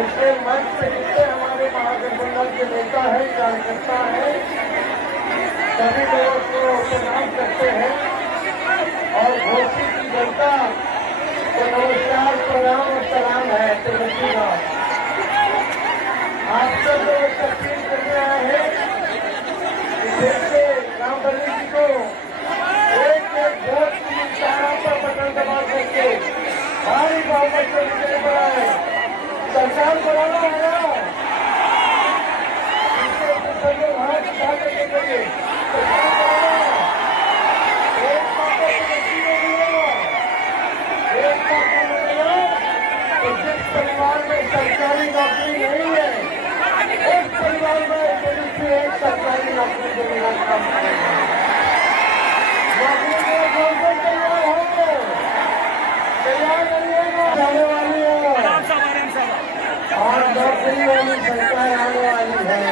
इसके मंच पे जितने हमारे महागठबंधन के नेता हैं, कार्यकर्ता हैं, सभी लोगों को प्रणाम करते हैं और घोषी की जनता को नमस्कार, प्रणाम और सलाम है। आप सब लोग तस्वीर करने आए हैं रामबली जी को एक वोट की इशारा पर बटन दबा करके भारी बहुमत से विजय बनाए। सरकार बनाना है ना, हाथ उठा करके करिए। सरकार बनाना, एक मौका तो बच्ची को मिलेगा, एक मौका मिलेगा तो जिस परिवार में सरकारी नौकरी नहीं है उस परिवार में एक सरकारी नौकरी देने का काम करेगा। नौकरी के कौन कौन तैयार हो, तैयार रहिएगा, आने वाली है और नौकरी वाली सरकार आने वाली है।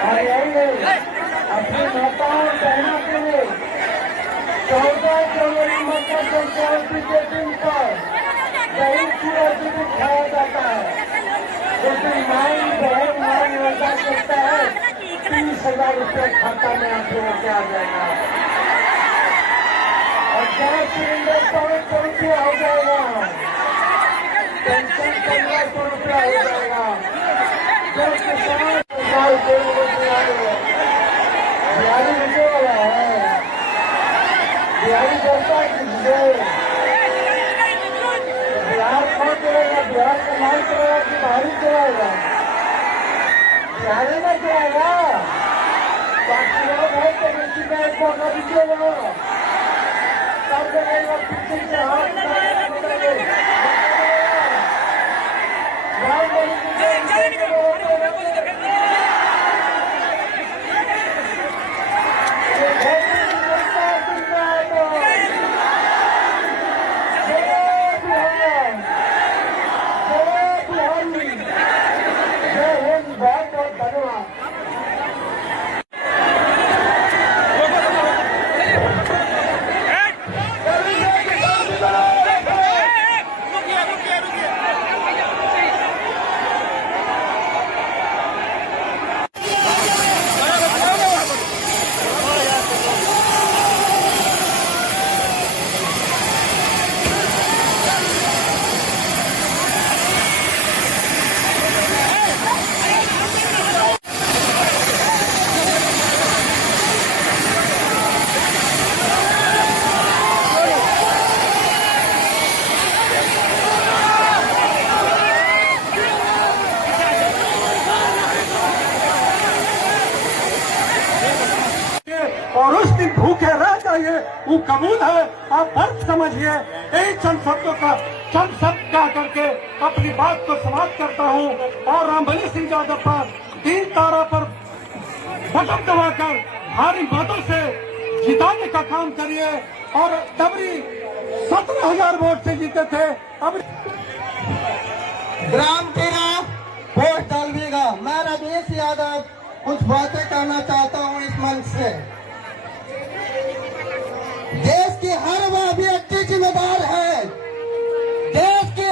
और यही अपने माताओं बहनों के लिए 14 जनवरी मकर संक्रांति के दिन पर दही चूड़ा भी खाया जाता है। लेकिन माई बहन मान वैसा करता है 30,000 रुपये खाता में आप लोगों के आ जाएगा और गैस सिलेंडर 500 रुपया हो जाएगा, पेंशन 1500 रुपया हो जाएगा। जो किसान साल बिहारी रुपये वाला है, बिहारी जनता की बिहार कौन चलेगा? बिहार का माल चलेगा कि बाहरी चलाएगा? बिहारी में चलाएगा। बाकी लोग है तो किसी का एक मौका दीजिएगा, तब चलेगा। किसी से हाथ और उस दिन भूखे रह जाइए वो कबूल है। आप फर्क समझिए। यही चंद शब्दों का चंद शब्द कह करके अपनी बात को समाप्त करता हूँ और रामबली सिंह यादव पर 3 तारा पर बटन दबाकर भारी मतों से जिताने का काम करिए। और तबरी 17,000 वोट से जीते थे। अब ग्राम तेरा वोट डालिएगा। मैं रमेश यादव कुछ बातें करना चाहता हूँ इस मंच से। देश की हर वह व्यक्ति जिम्मेदार है। देश की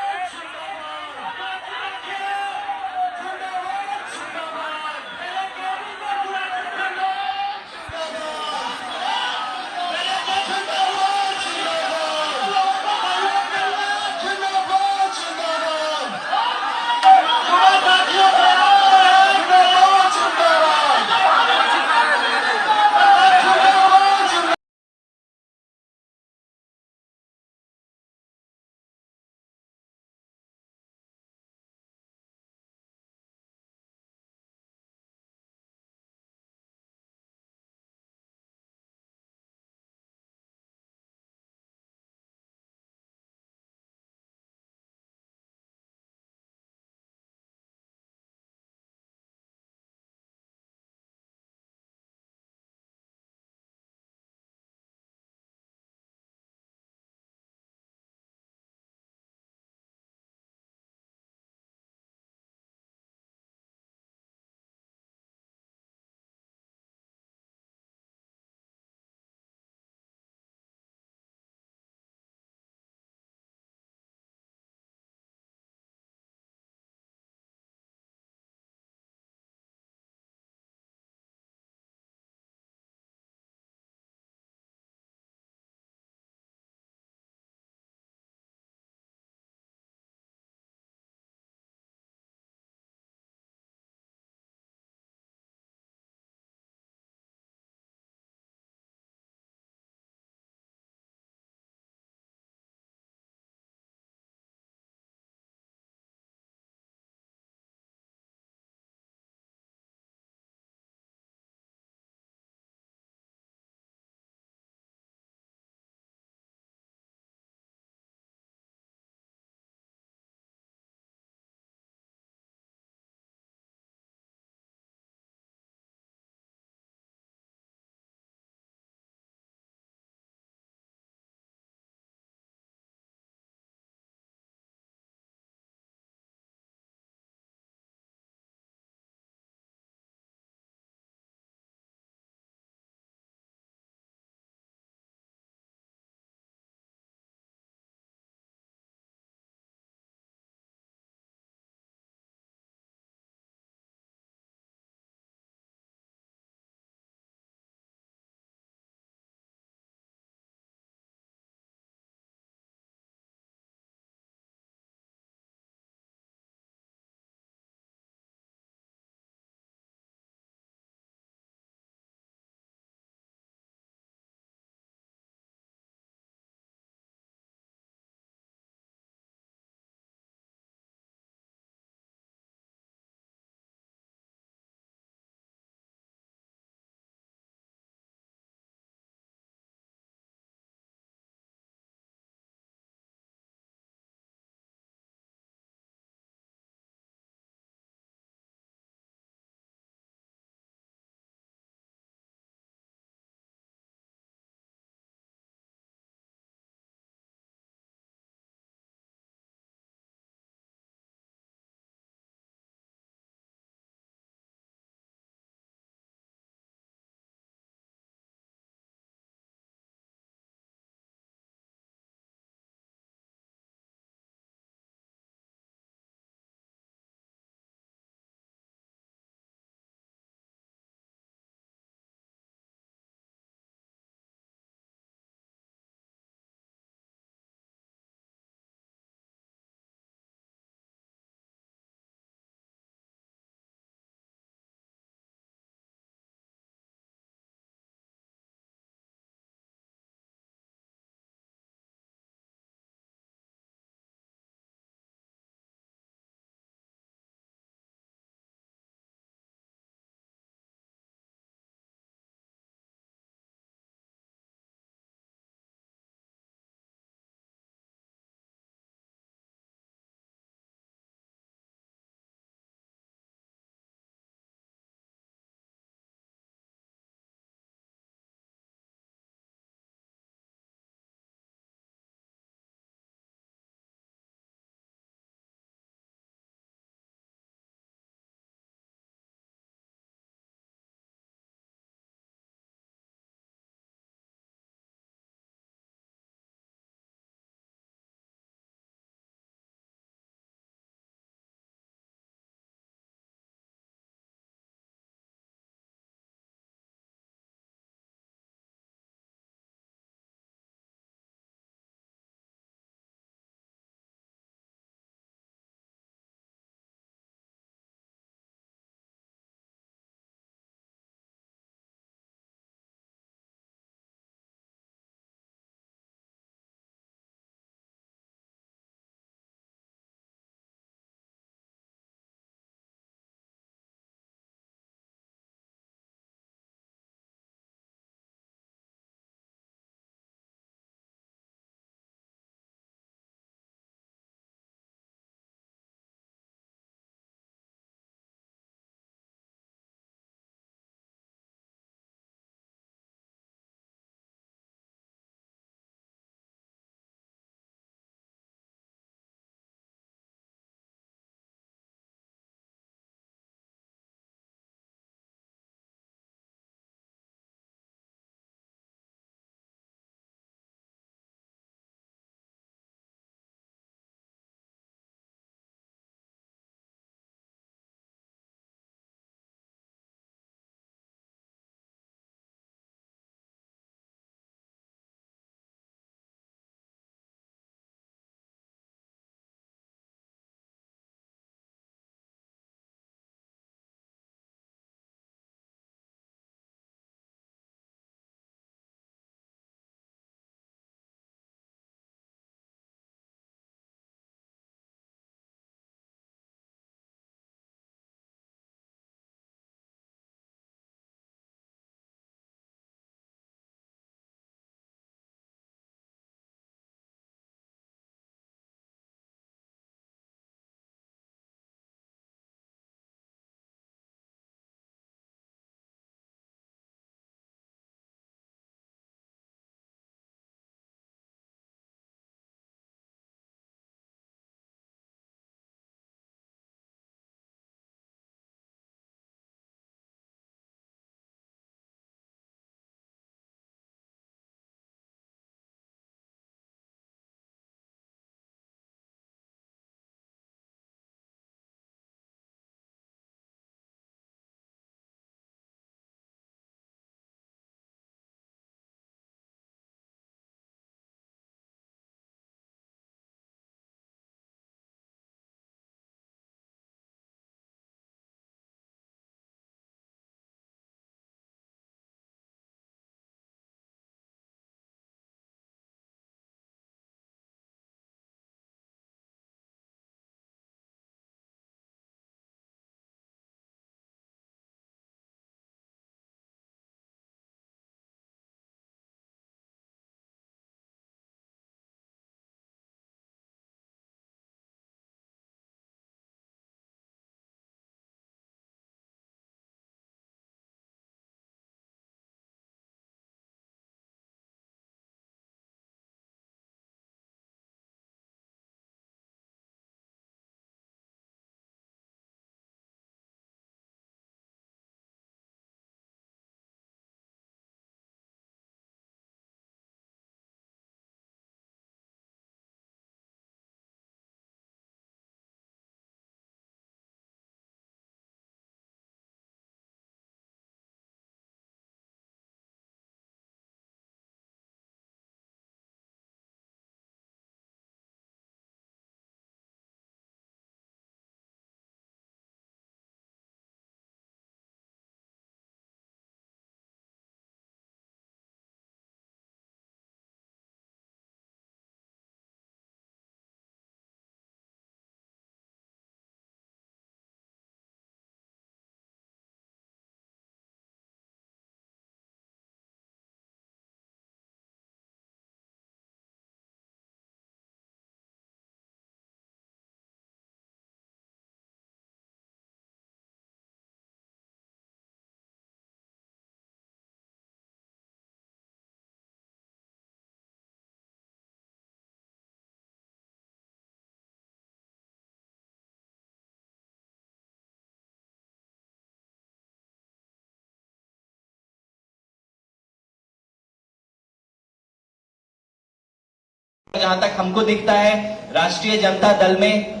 जहां तक हमको दिखता है, राष्ट्रीय जनता दल में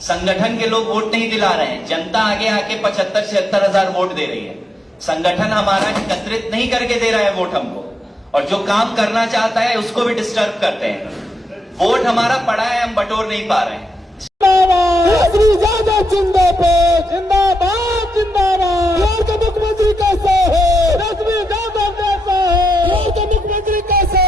संगठन के लोग वोट नहीं दिला रहे हैं, जनता आगे आके 75-76 हजार वोट दे रही है। संगठन हमारा एकत्रित नहीं करके दे रहा है वोट हमको, और जो काम करना चाहता है उसको भी डिस्टर्ब करते हैं। वोट हमारा पड़ा है, हम बटोर नहीं पा रहे हैं। जिंदाबाद जिंदाबाद जिंदाबाद। बिहार का मुख्यमंत्री कैसे है? रश्मि यादव जैसा है। बिहार का मुख्यमंत्री कैसे है?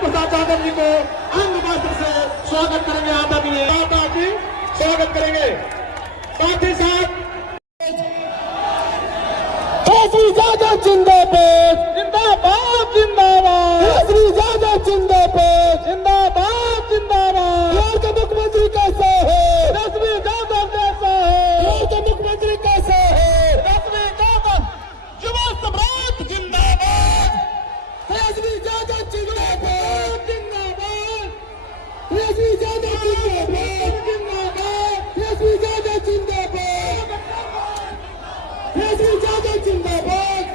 प्रसाद यादव जी को अंग वस्त्र से स्वागत करेंगे। आदरणीय नेता जी स्वागत करेंगे। साथ ही साथ रश्मि यादव जिंदाबाद जिंदाबाद जिंदाबाद। रश्मि यादव जिंदाबाद जिंदाबाद जिंदाबाद। बिहार का मुख्यमंत्री कैसे है? रश्मि यादव जैसा है। बिहार का मुख्यमंत्री कैसे है? रश्मि यादव युवा सम्राट जिंदाबाद। रश्मि यादव जिंदाबाद जिंदाबाद। रश्मि यादव जिंदाबाद जिंदाबाद। रश्मि यादव जिंदाबाद। रश्मि यादव जिंदाबाद।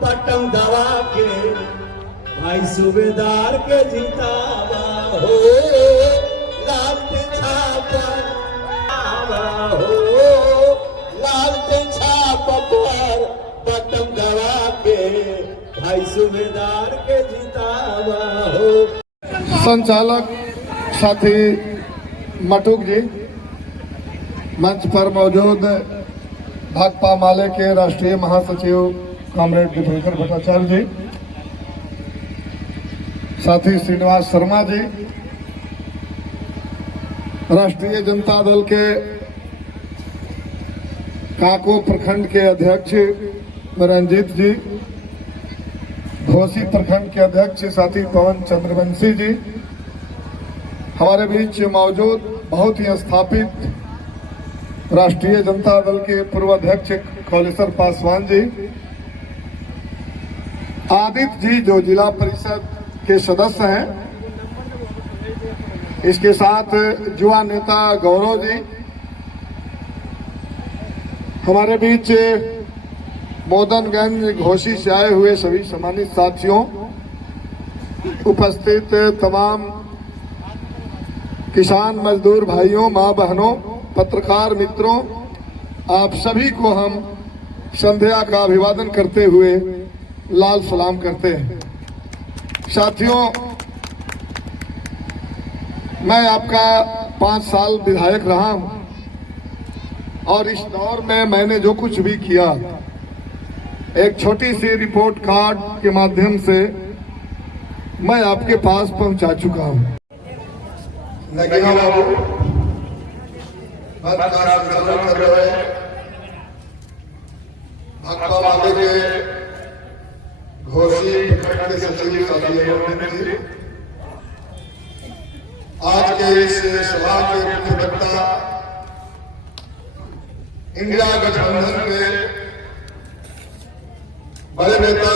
पटम दवा के भाई सूबेदार के जीतावा हो। लाल छापर हो। लाल छापर पटम दवा के भाई सूबेदार के जीतावा हो। संचालक साथी मटुक जी, मंच पर मौजूद भाकपा माले के राष्ट्रीय महासचिव कॉमरेड दिपेंद्र भट्टाचार्य जी, साथी श्रीनिवास शर्मा जी, राष्ट्रीय जनता दल के काको प्रखंड के अध्यक्ष रंजीत जी, घोसी प्रखंड के अध्यक्ष साथी पवन चंद्रवंशी जी, हमारे बीच मौजूद बहुत ही स्थापित राष्ट्रीय जनता दल के पूर्व अध्यक्ष कौलेश्वर पासवान जी, आदित्य जी जो जिला परिषद के सदस्य हैं, इसके साथ युवा नेता गौरव जी, हमारे बीच मोदनगंज घोसी से आए हुए सभी सम्मानित साथियों, उपस्थित तमाम किसान मजदूर भाइयों, मां बहनों, पत्रकार मित्रों, आप सभी को हम संध्या का अभिवादन करते हुए लाल सलाम करते हैं। साथियों, मैं आपका 5 साल विधायक रहा हूं और इस दौर में मैंने जो कुछ भी किया, एक छोटी सी रिपोर्ट कार्ड के माध्यम से मैं आपके पास पहुंचा चुका हूं। भाकपा माले के घोसी प्रखंड के सचिव साथी जी, आज के इस सभा के मुख्य वक्ता इंडिया गठबंधन के बड़े नेता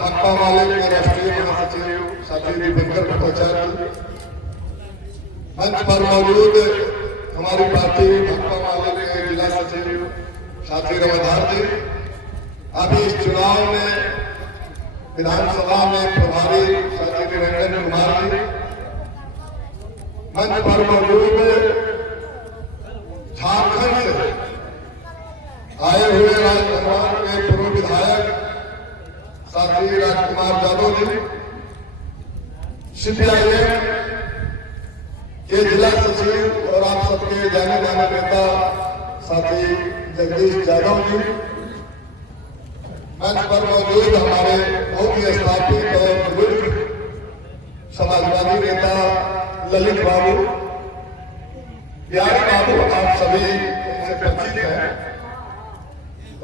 भाकपा माले के राष्ट्रीय महासचिव साथी दिपेंद्र भट्टाचार्य जी, मंच पर मौजूद हमारी पार्टी भाकपा माले के जिला सचिव साथी रमधार जी, अभी इस चुनाव में विधानसभा में प्रभारी साथी निरंजन कुमार जी, मंच पर मौजूद झारखंड से आए हुए CPIM के जिला सचिव और आप सबके जाने माने नेता साथी जगदीश यादव जी, मंच पर मौजूद हमारे बहुत ही स्थापित और बुजुर्ग समाजवादी नेता ललित बाबू, बिहारी बाबू, आप सभी से परिचित हैं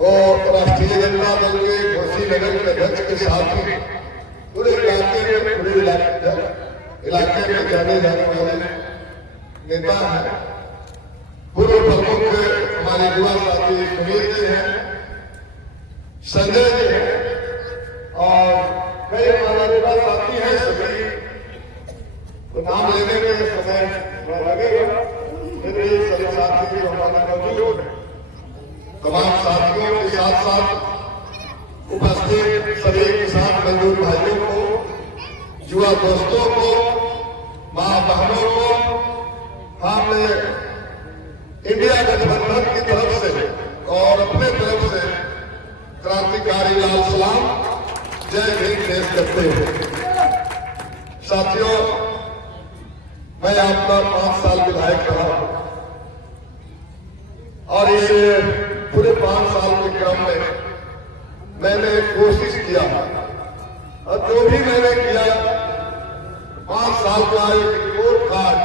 और राष्ट्रीय जनता दल के घोसी नगर के अध्यक्ष के साथ ही पूरे इलाके में जाने जाने वाले नेता हैं। पूर्व प्रमुख हमारे युवा साथी सुनील जी हैं, संजय जी हैं और कई हमारे युवा साथी हैं। सभी तो नाम लेने में समय लगेगा, फिर भी सभी साथी जो हमारे मौजूद हैं, तमाम साथियों के साथ साथ उपस्थित सभी किसान मजदूर भाइयों को, युवा दोस्तों को, मां बहनों को, हमने इंडिया गठबंधन की तरफ से और अपने तरफ से क्रांतिकारी लाल सलाम, जय हिंद देश करते हैं। साथियों, मैं आपका 5 साल विधायक रहा और इस पूरे 5 साल के क्रम में मैंने कोशिश किया और जो भी मैंने किया 5 साल का एक रिपोर्ट कार्ड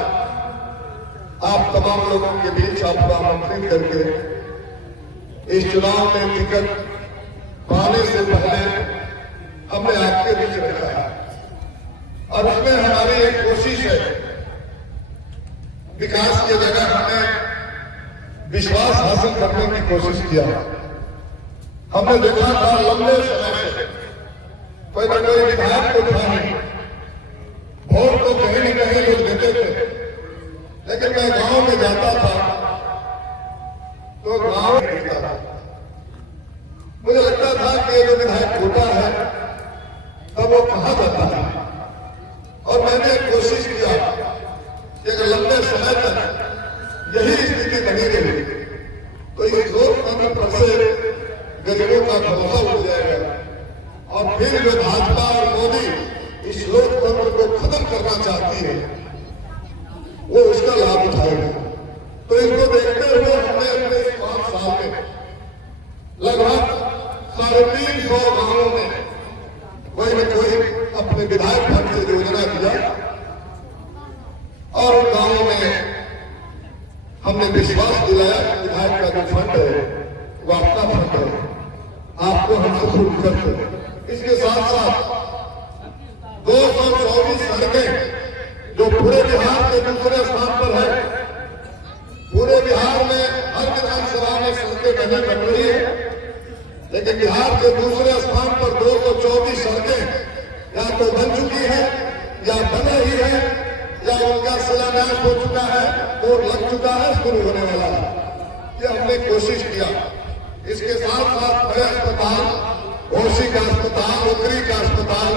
आप तमाम लोगों के बीच आपको आमंत्रित करके इस चुनाव में टिकट पाने से पहले हमने आपके बीच रखा है और उसमें हमारी एक कोशिश है, विकास की जगह हमने विश्वास हासिल करने की कोशिश किया। हमने देखा था लंबे समय से कोई न कोई विधायक तो था नहीं, वोट तो कहीं न कहीं लोग देते थे, लेकिन मैं गांव में जाता था तो गांव में रहता था, मुझे लगता था कि ये जो विधायक होता है तब वो कहां जाता है। और मैंने कोशिश किया कि अगर लंबे समय तक यही स्थिति बनी रही तो इस लोकतंत्र पर से गरीबों का भरोसा उठ जाएगा और फिर जो भाजपा और मोदी इस लोकतंत्र को खत्म करना चाहती है वो उसका लाभ उठाएगा। तो इसको देखते हुए हमने अपने 5 साल में लगभग 350 गांवों में कोई न कोई अपने विधायक फंड से योजना किया और उन गांवों में हमने विश्वास दिलाया कि विधायक का जो फंड है वो आपका फंड है, आपको हम सपोर्ट करते हैं। इसके साथ साथ 224 सड़कें जो पूरे बिहार के दूसरे स्थान पर है, पूरे बिहार में हर विधानसभा में सड़कें नहीं बन रही है, लेकिन बिहार के दूसरे स्थान पर 224 सड़कें या तो बन चुकी है या बन रही है या उनका शिलान्यास हो चुका है और लग चुका है, शुरू होने वाला है। ये हमने कोशिश किया। इसके साथ साथ बड़े अस्पताल, घोसी का अस्पताल, उकरी का अस्पताल,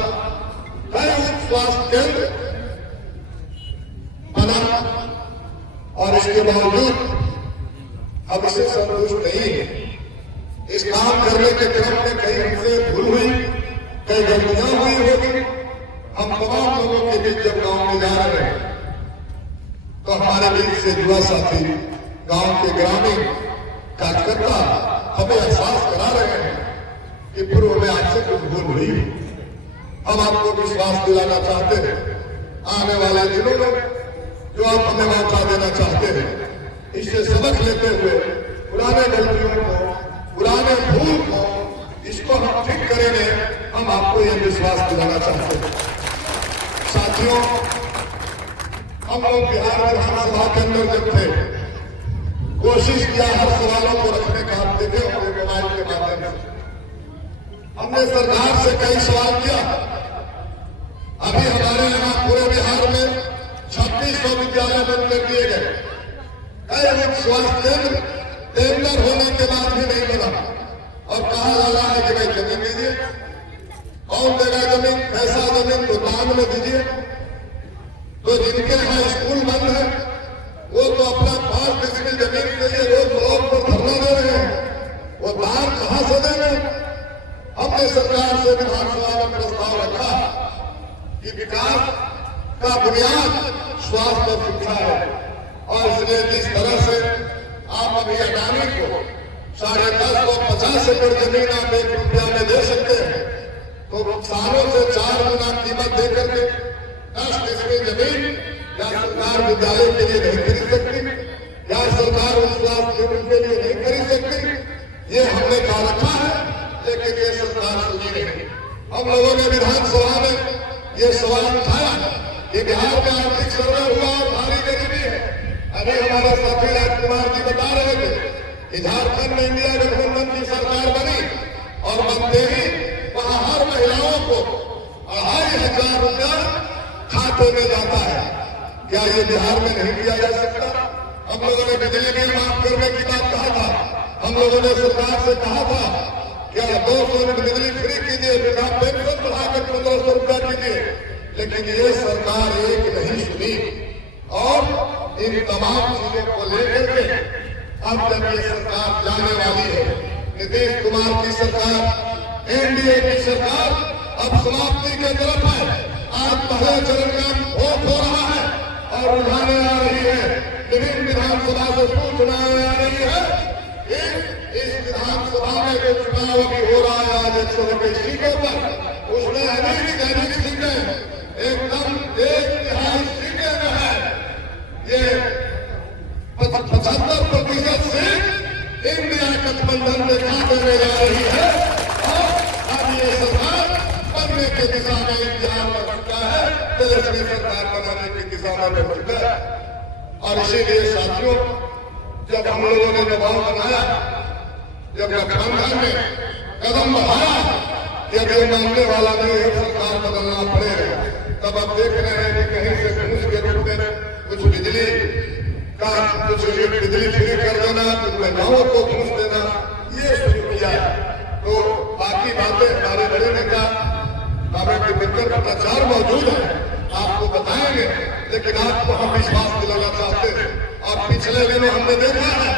कई उप स्वास्थ्य केंद्र बना और इसके बावजूद अब इससे संतुष्ट नहीं है। इस काम करने के क्रम में कहीं हमसे भूल हुई, कई गलतियां हुई होगी। हम तमाम लोगों के बीच जब गांव में जा रहे हैं तो हमारे बीच से युवा साथी, गांव के ग्रामीण कार्यकर्ता हमें एहसास करा रहे हैं कि पूर्व में आपसे कुछ भूल हुई। हम आपको विश्वास दिलाना चाहते हैं, आने वाले दिनों में जो आप हमें मौका देना चाहते हैं, इससे सबक लेते हुए पुराने गलतियों को, पुराने भूल को, इसको हम ठीक करेंगे। हम आपको यह विश्वास दिलाना चाहते हैं। साथियों, हम लोग बिहार विधानसभा के अंदर जब थे, कोशिश किया हर सवालों को रखने का। आप देखे होंगे मोबाइल के माध्यम से हमने सरकार से कई सवाल किया। अभी हमारे यहाँ पूरे बिहार में 2600 विद्यालय बंद कर दिए गए। कई स्वास्थ्य केंद्र टेंडर होने के बाद भी नहीं बना और कहा जा रहा है कि भाई जमीन दीजिए। कौन देगा जमीन? ऐसा जमीन तो दान में दीजिए। तो जिनके यहाँ स्कूल बंद है वो तो अपना 5 डिसमिल जमीन के लिए रोज ब्लॉक पर धरना दे रहे हैं, वो दान कहां से देंगे? हमने सरकार से विधानसभा में प्रस्ताव रखा कि विकास आप अभी अडानी को 10.5 और 50 एकड़ जमीन आप 1 रुपया में दे सकते हैं, तो सालों से 4 गुना कीमत दे करके 10 किस्में जमीन या सरकार विद्यालय के लिए नहीं खरीद सकती, या सरकार उस स्वास्थ्य केंद्र के लिए नहीं खरीद सकती। ये हमने कहा रखा है, लेकिन ये सरकार सुनी नहीं। हम लोगों ने विधानसभा में ये सवाल उठाया कि बिहार में आर्थिक सर्वे हुआ और भारी गरीबी है। अभी हमारे साथी राजकुमार जी बता रहे थे कि झारखंड में इंडिया गठबंधन की सरकार बनी और बनते ही वहां हर महिलाओं को 2,500 रुपया खाते में जाता है। क्या ये बिहार में नहीं किया जा सकता? हम लोगों ने बिजली बिल माफ करने की बात कहा था, हम लोगों ने सरकार से कहा था क्या 200 यूनिट बिजली फ्री कीजिए, बिना पेंशन बढ़ाकर 1500 रुपया कीजिए, लेकिन ये सरकार एक नहीं सुनी। और इन तमाम चीजों को लेकर के अब जब ये सरकार जाने वाली है, नीतीश कुमार की सरकार, एनडीए की सरकार अब समाप्ति के तरफ है। आज पहले चरण का वोट हो रहा है और उठाने आ रही है, विभिन्न विधानसभा से सूचनाएं आ रही है। इस विधानसभा में जो चुनाव भी हो रहा है आज 121 सीटों पर, उसमें अनेक सीटें एकदम 1/3 सीटें जो है ये 75% सीट इंडिया गठबंधन के खाते में जा रही है। और अब ये सरकार बनने की दिशा में इम्तिहान कर चुका है, तेजस्वी सरकार बनाने की दिशा में बढ़ चुका है। और इसीलिए साथियों, जब हम लोगों ने दबाव बनाया, जब गठबंधन में कदम बढ़ाया कि अब ये मानने वाला नहीं है, सरकार बदलना पड़ेगा, तब आप देख रहे हैं कि कहीं से घूस के रूप में कुछ बिजली का कुछ बिजली फ्री कर देना, कुछ महिलाओं को घूस देना, ये शुरू किया। तो बाकी बातें हमारे बड़े नेता कांग्रेस के मित्र का प्रचार मौजूद है, आपको बताएंगे, लेकिन आपको हम विश्वास दिलाना चाहते हैं। और पिछले दिनों हमने देखा है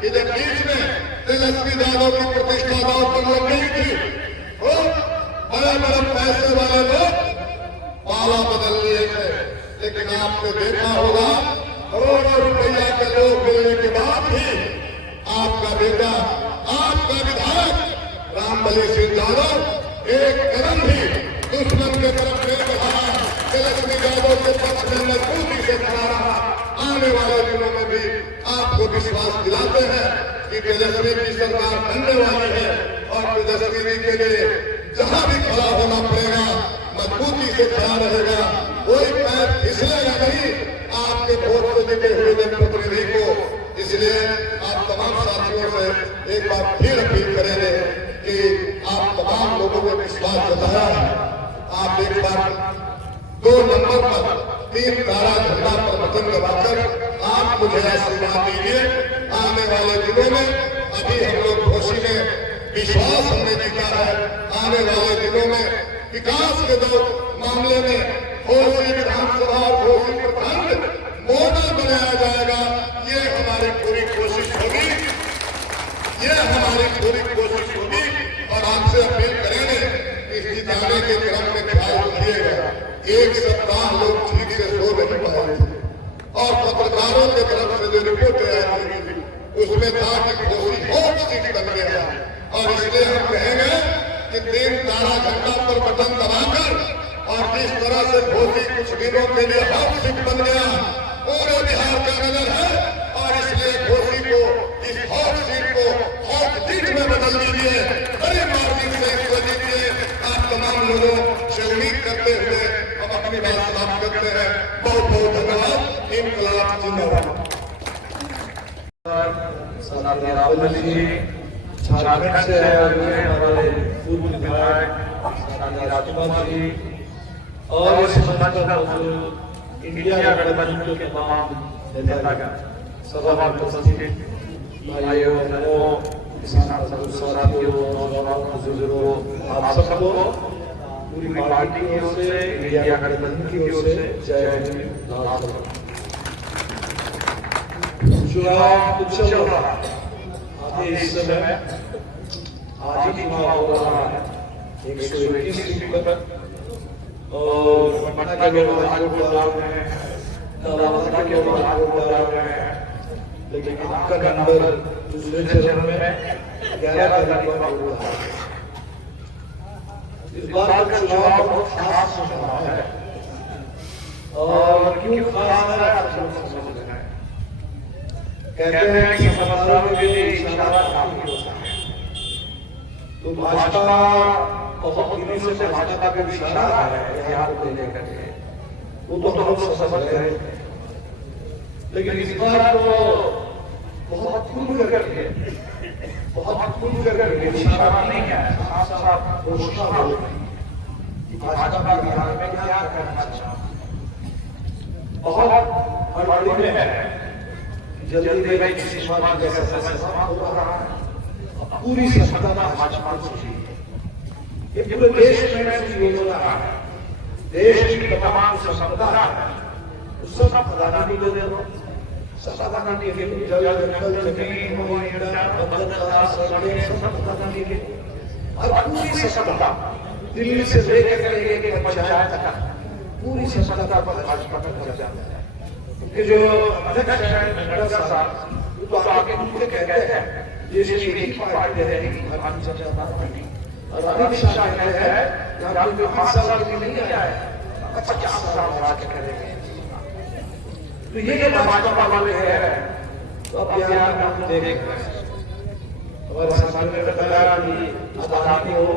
कि जब बीच में तेजस्वी यादव की प्रतिष्ठा दांव पर लग गई थी, वो बड़े बड़े पैसे वाले लोग पाला बदल लिए थे। लेकिन आपने देखा होगा करोड़ों रुपया के लोग मिलने के बाद भी आपका बेटा, आपका विधायक रामबली सिंह यादव एक कदम भी दुश्मन के तरफ नहीं बढ़ा, तेजस्वी यादव के पक्ष में मजबूती से खड़ा रहा। आने वाले दिनों में भी आपको विश्वास दिलाते हैं कि तेजस्वी की सरकार बनने वाली है और तेजस्वी जी के लिए जहां भी खड़ा होना पड़ेगा, मजबूती से खड़ा रहेगा, कोई पैर फिसलेगा नहीं आपके वोट से जीते हुए जनप्रतिनिधि को। इसलिए आप तमाम साथियों से एक बार फिर अपील करेंगे कि आप तमाम लोगों को विश्वास जताया है, आप एक बार 2 नंबर पर 3 तारा झंडा पर बटन दबाकर आप मुझे आशीर्वाद दीजिए। आने वाले दिनों में, अभी हम लोग घोषी में विश्वास हमने जीता है, आने वाले दिनों में विकास के 2 मामले में घोषी विधानसभा और घोषी प्रखंड मॉडल बनाया जाएगा। ये हमारी पूरी कोशिश होगी, ये हमारी पूरी कोशिश होगी। और आपसे अपील करेंगे कि जिताने के क्रम में ख्याल रखिएगा। 1 सप्ताह लोग ठीक से सो नहीं पाए थे और पत्रकारों के तरफ से जो रिपोर्ट आई थी उसमें था कि घोषी हॉट सीट बन गया। और इसलिए हम कहेंगे कि 3 तारा झंडा पर बटन दबाकर और जिस तरह से घोषी कुछ दिनों के लिए हॉट सीट बन गया, पूरे बिहार का नजर है। और इसलिए घोषी को, इस हॉट सीट को हॉट सीट में बदल दीजिए, बड़े मार्जिन से इसको दीजिए। आप तमाम लोगों से उम्मीद करते हुए हम अपनी बात समाप्त करते हैं। बहुत बहुत धन्यवाद। इनकलाब जिंदाबाद। राहुल जी झारखंड से हमारे पूर्व विधायक राजकुमार जी और इस मंच पर इंडिया गठबंधन के तमाम नेतागण, सभा में उपस्थित भाइयों बहनों, साथियों, नौजवान बुजुर्गों, आप सबको पूरी पार्टी की ओर से, इंडिया गठबंधन की ओर से जय हिंद। चुनाव कुछ चल रहा है आगे इस समय, आज ही चुनाव हो रहा है 121 सीट पर। और पटना के लोग आज वोट डाल रहे हैं, नालंदा के लोग आज वोट डाल रहे हैं, लेकिन आपका नंबर दूसरे चरण में 11 तारीख को हुआ है। इस बार का चुनाव बहुत खास चुनाव है और क्यों खास है आप सब समझ रहे हैं। कहते हैं कि समझदारों के लिए इशारा काफी होता है, तो भाजपा बहुत दिनों से भाजपा का इशारा है याद को लेकर के, वो तो हम लोग समझ रहे थे। लेकिन इस बार तो बहुत खुल करके इशारा नहीं है, साफ साफ घोषणा हो कि भाजपा बिहार में क्या करना चाहती है। बहुत हड़बड़ी में है, जल्दी में किसी बात का समय समाप्त हो रहा है, पूरी सत्ता भाजपा को चाहिए। ये पूरे देश में योजना है, देश की तमाम जो संपदा है उससे सब प्रधानमंत्री को दे दो। प्रधानमंत्री के जल जंगल जमीन सड़कें सब प्रधानमंत्री के, और पूरी सत्ता दिल्ली से लेकर के पंचायत तक पूरी सत्ता पर भाजपा का कब्जा है। क्योंकि जो अध्यक्ष है नड्डा साहब तो आगे मुझे कहते हैं देश की एक ही पार्टी रहेगी भारतीय जनता पार्टी, और अमित शाह कहते हैं कि आप जो 5 साल की नहीं आए 50 साल राज्य करेंगे। तो ये जो भाजपा वाले हैं तो अब बिहार में हम देख रहे हैं, हमारे सामने बताया कि आजादी हो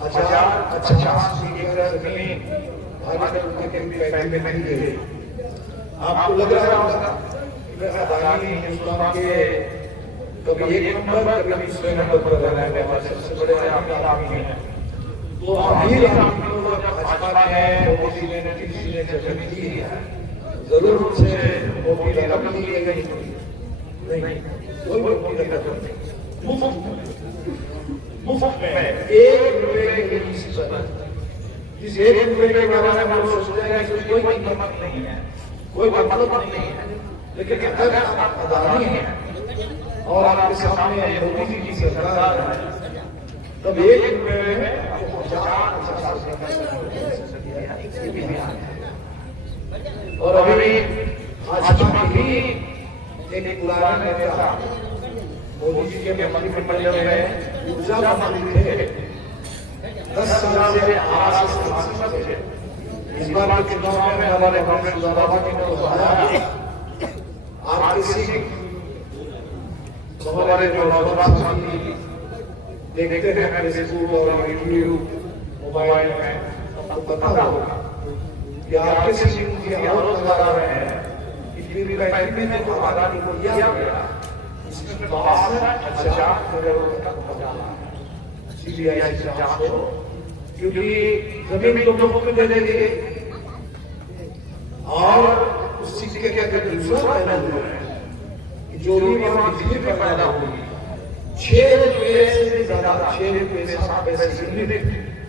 1050 एकड़ जमीन भारत के पैसे में नहीं गई। आपको लग रहा होगा कि आजादी हिंदुस्तान के कभी एक नंबर कभी दूसरे नंबर पर रहने वाले सबसे बड़े आदमी हैं। तो अभी भाजपा ने मोदी ने किसी ने जमीन दी है, जरूर उनसे मोदी ने रकम ली गई नहीं, कोई मोदी ने रकम नहीं, मुफ्त में 1 रुपए के जिस 1 रुपए के बारे में लोग सोचते हैं कि कोई कीमत नहीं है, कोई मतलब नहीं है। लेकिन अगर आप अदानी हैं और आपके सामने मोदी जी की सरकार है, तब 1 रुपए में आपको 50 और अभी भाजपा की एक पुराने नेता मोदी जी के मंत्रिमंडल में ऊर्जा मंत्री थे, 10 साल से आरएसएस सांसद थे। इस बार के चुनाव में हमारे कांग्रेस सभापति ने बताया आरएसएस हमारे जो नौजवान साथी देखते हैं फेसबुक और यूट्यूब मोबाइल में, आपको पता होगा कि आरएसएस की आरोप लगा रहे हैं कि फिर पैसे में जो आजादी को दिया गया उसमें 62,000 करोड़ का घोटाला है। सीबीआई से जांच हो, क्योंकि जमीन तो लोगों को दे देंगे और उस सिक्के के अगर दूसरा पैदा हुआ है कि जो भी वहां बिजली पैदा होगी 6 रुपए से ज्यादा 6 रुपए से 7 पैसे यूनिट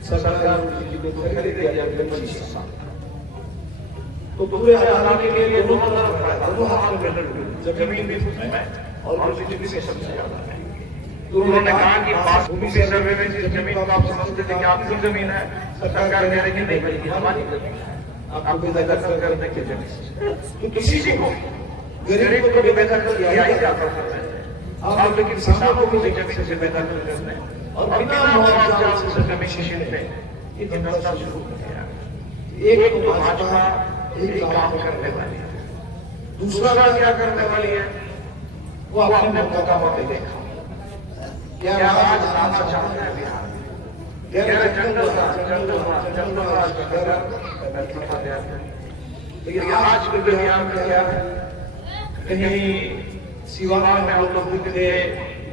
सरकार बिजली को खरीद दिया अगले 25 साल। तो पूरे आजादी के लिए दोनों तरफ है, दोनों हाथ में जमीन भी और बिजली भी सबसे ज्यादा है। तो उन्होंने कहा कि भूमि से सर्वे में जिस जमीन को आप समझते थे कि आपकी जमीन है, सरकार कह रही है नहीं बल्कि हमारी जमीन है, आपको बेदखल करने की जमीन। तो किसी को गरीब को तो बेदखल किया ही जाता है, आप लेकिन किसानों को भी जमीन से बेदखल करने और बिना मुआवजा से जमीन पे ये हिंदुस्तान शुरू कर दिया। एक तो भाजपा एक काम करने वाली है, दूसरा क्या करने वाली है वो आपने मौका मौके देखा क्या राज आना चाहते हैं बिहार में, क्या जंगल राज का। लेकिन आज के बिहार में क्या है, कहीं सिवान में हम लोग के लिए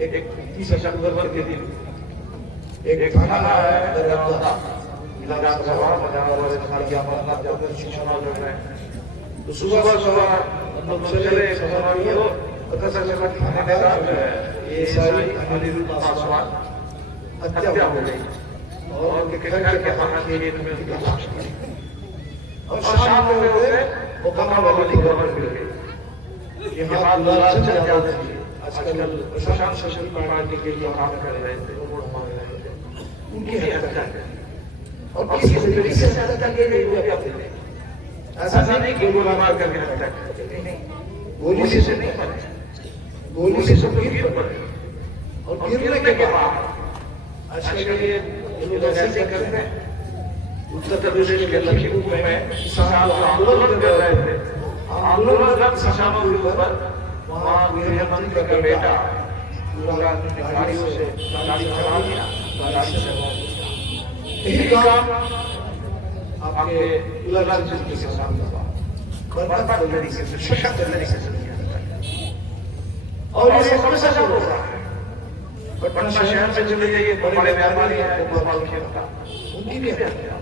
एक 30 अक्टूबर के दिन एक थाना है दरअब्दा विधानसभा तो सुबह हम लोग चले सभाओं पता चला थानेदार ये सारी अनिरुद्ध पासवान हत्या हो गई और उनके घर के हाथ में लाश मिली और शाम में होते ओबामा वाली गवर्नमेंट मिल गई। यहाँ दुलाल चंद यादव जी आजकल प्रशांत शशि पार्टी के लिए काम कर रहे थे, वोट मांग रहे थे, उनकी हत्या कर और किसी तरीके से हत्या की गई हुई अपने ऐसा नहीं कि गोली मार करके हत्या कर, नहीं गोली से नहीं मरे गोली से सब गिर पड़े और गिरने के बाद आज के लिए ये लोग ऐसे कर रहे हैं। उत्तर प्रदेश के लखीमपुर में किसान आंदोलन कर रहे थे। आंदोलन किसानों के ऊपर वहाँ गृहमंत्री का बेटा पूरा गाड़ियों से गाड़ी चला दिया, गाड़ी से यही काम आपके इलाका के सामने बर्बाद तरीके से शक्ति तरीके से और ये समस्या क्या हो रहा है। पटना शहर में चले जाइए, बड़े व्यापारी हैं, गोपाल खेलता उनकी भी हत्या,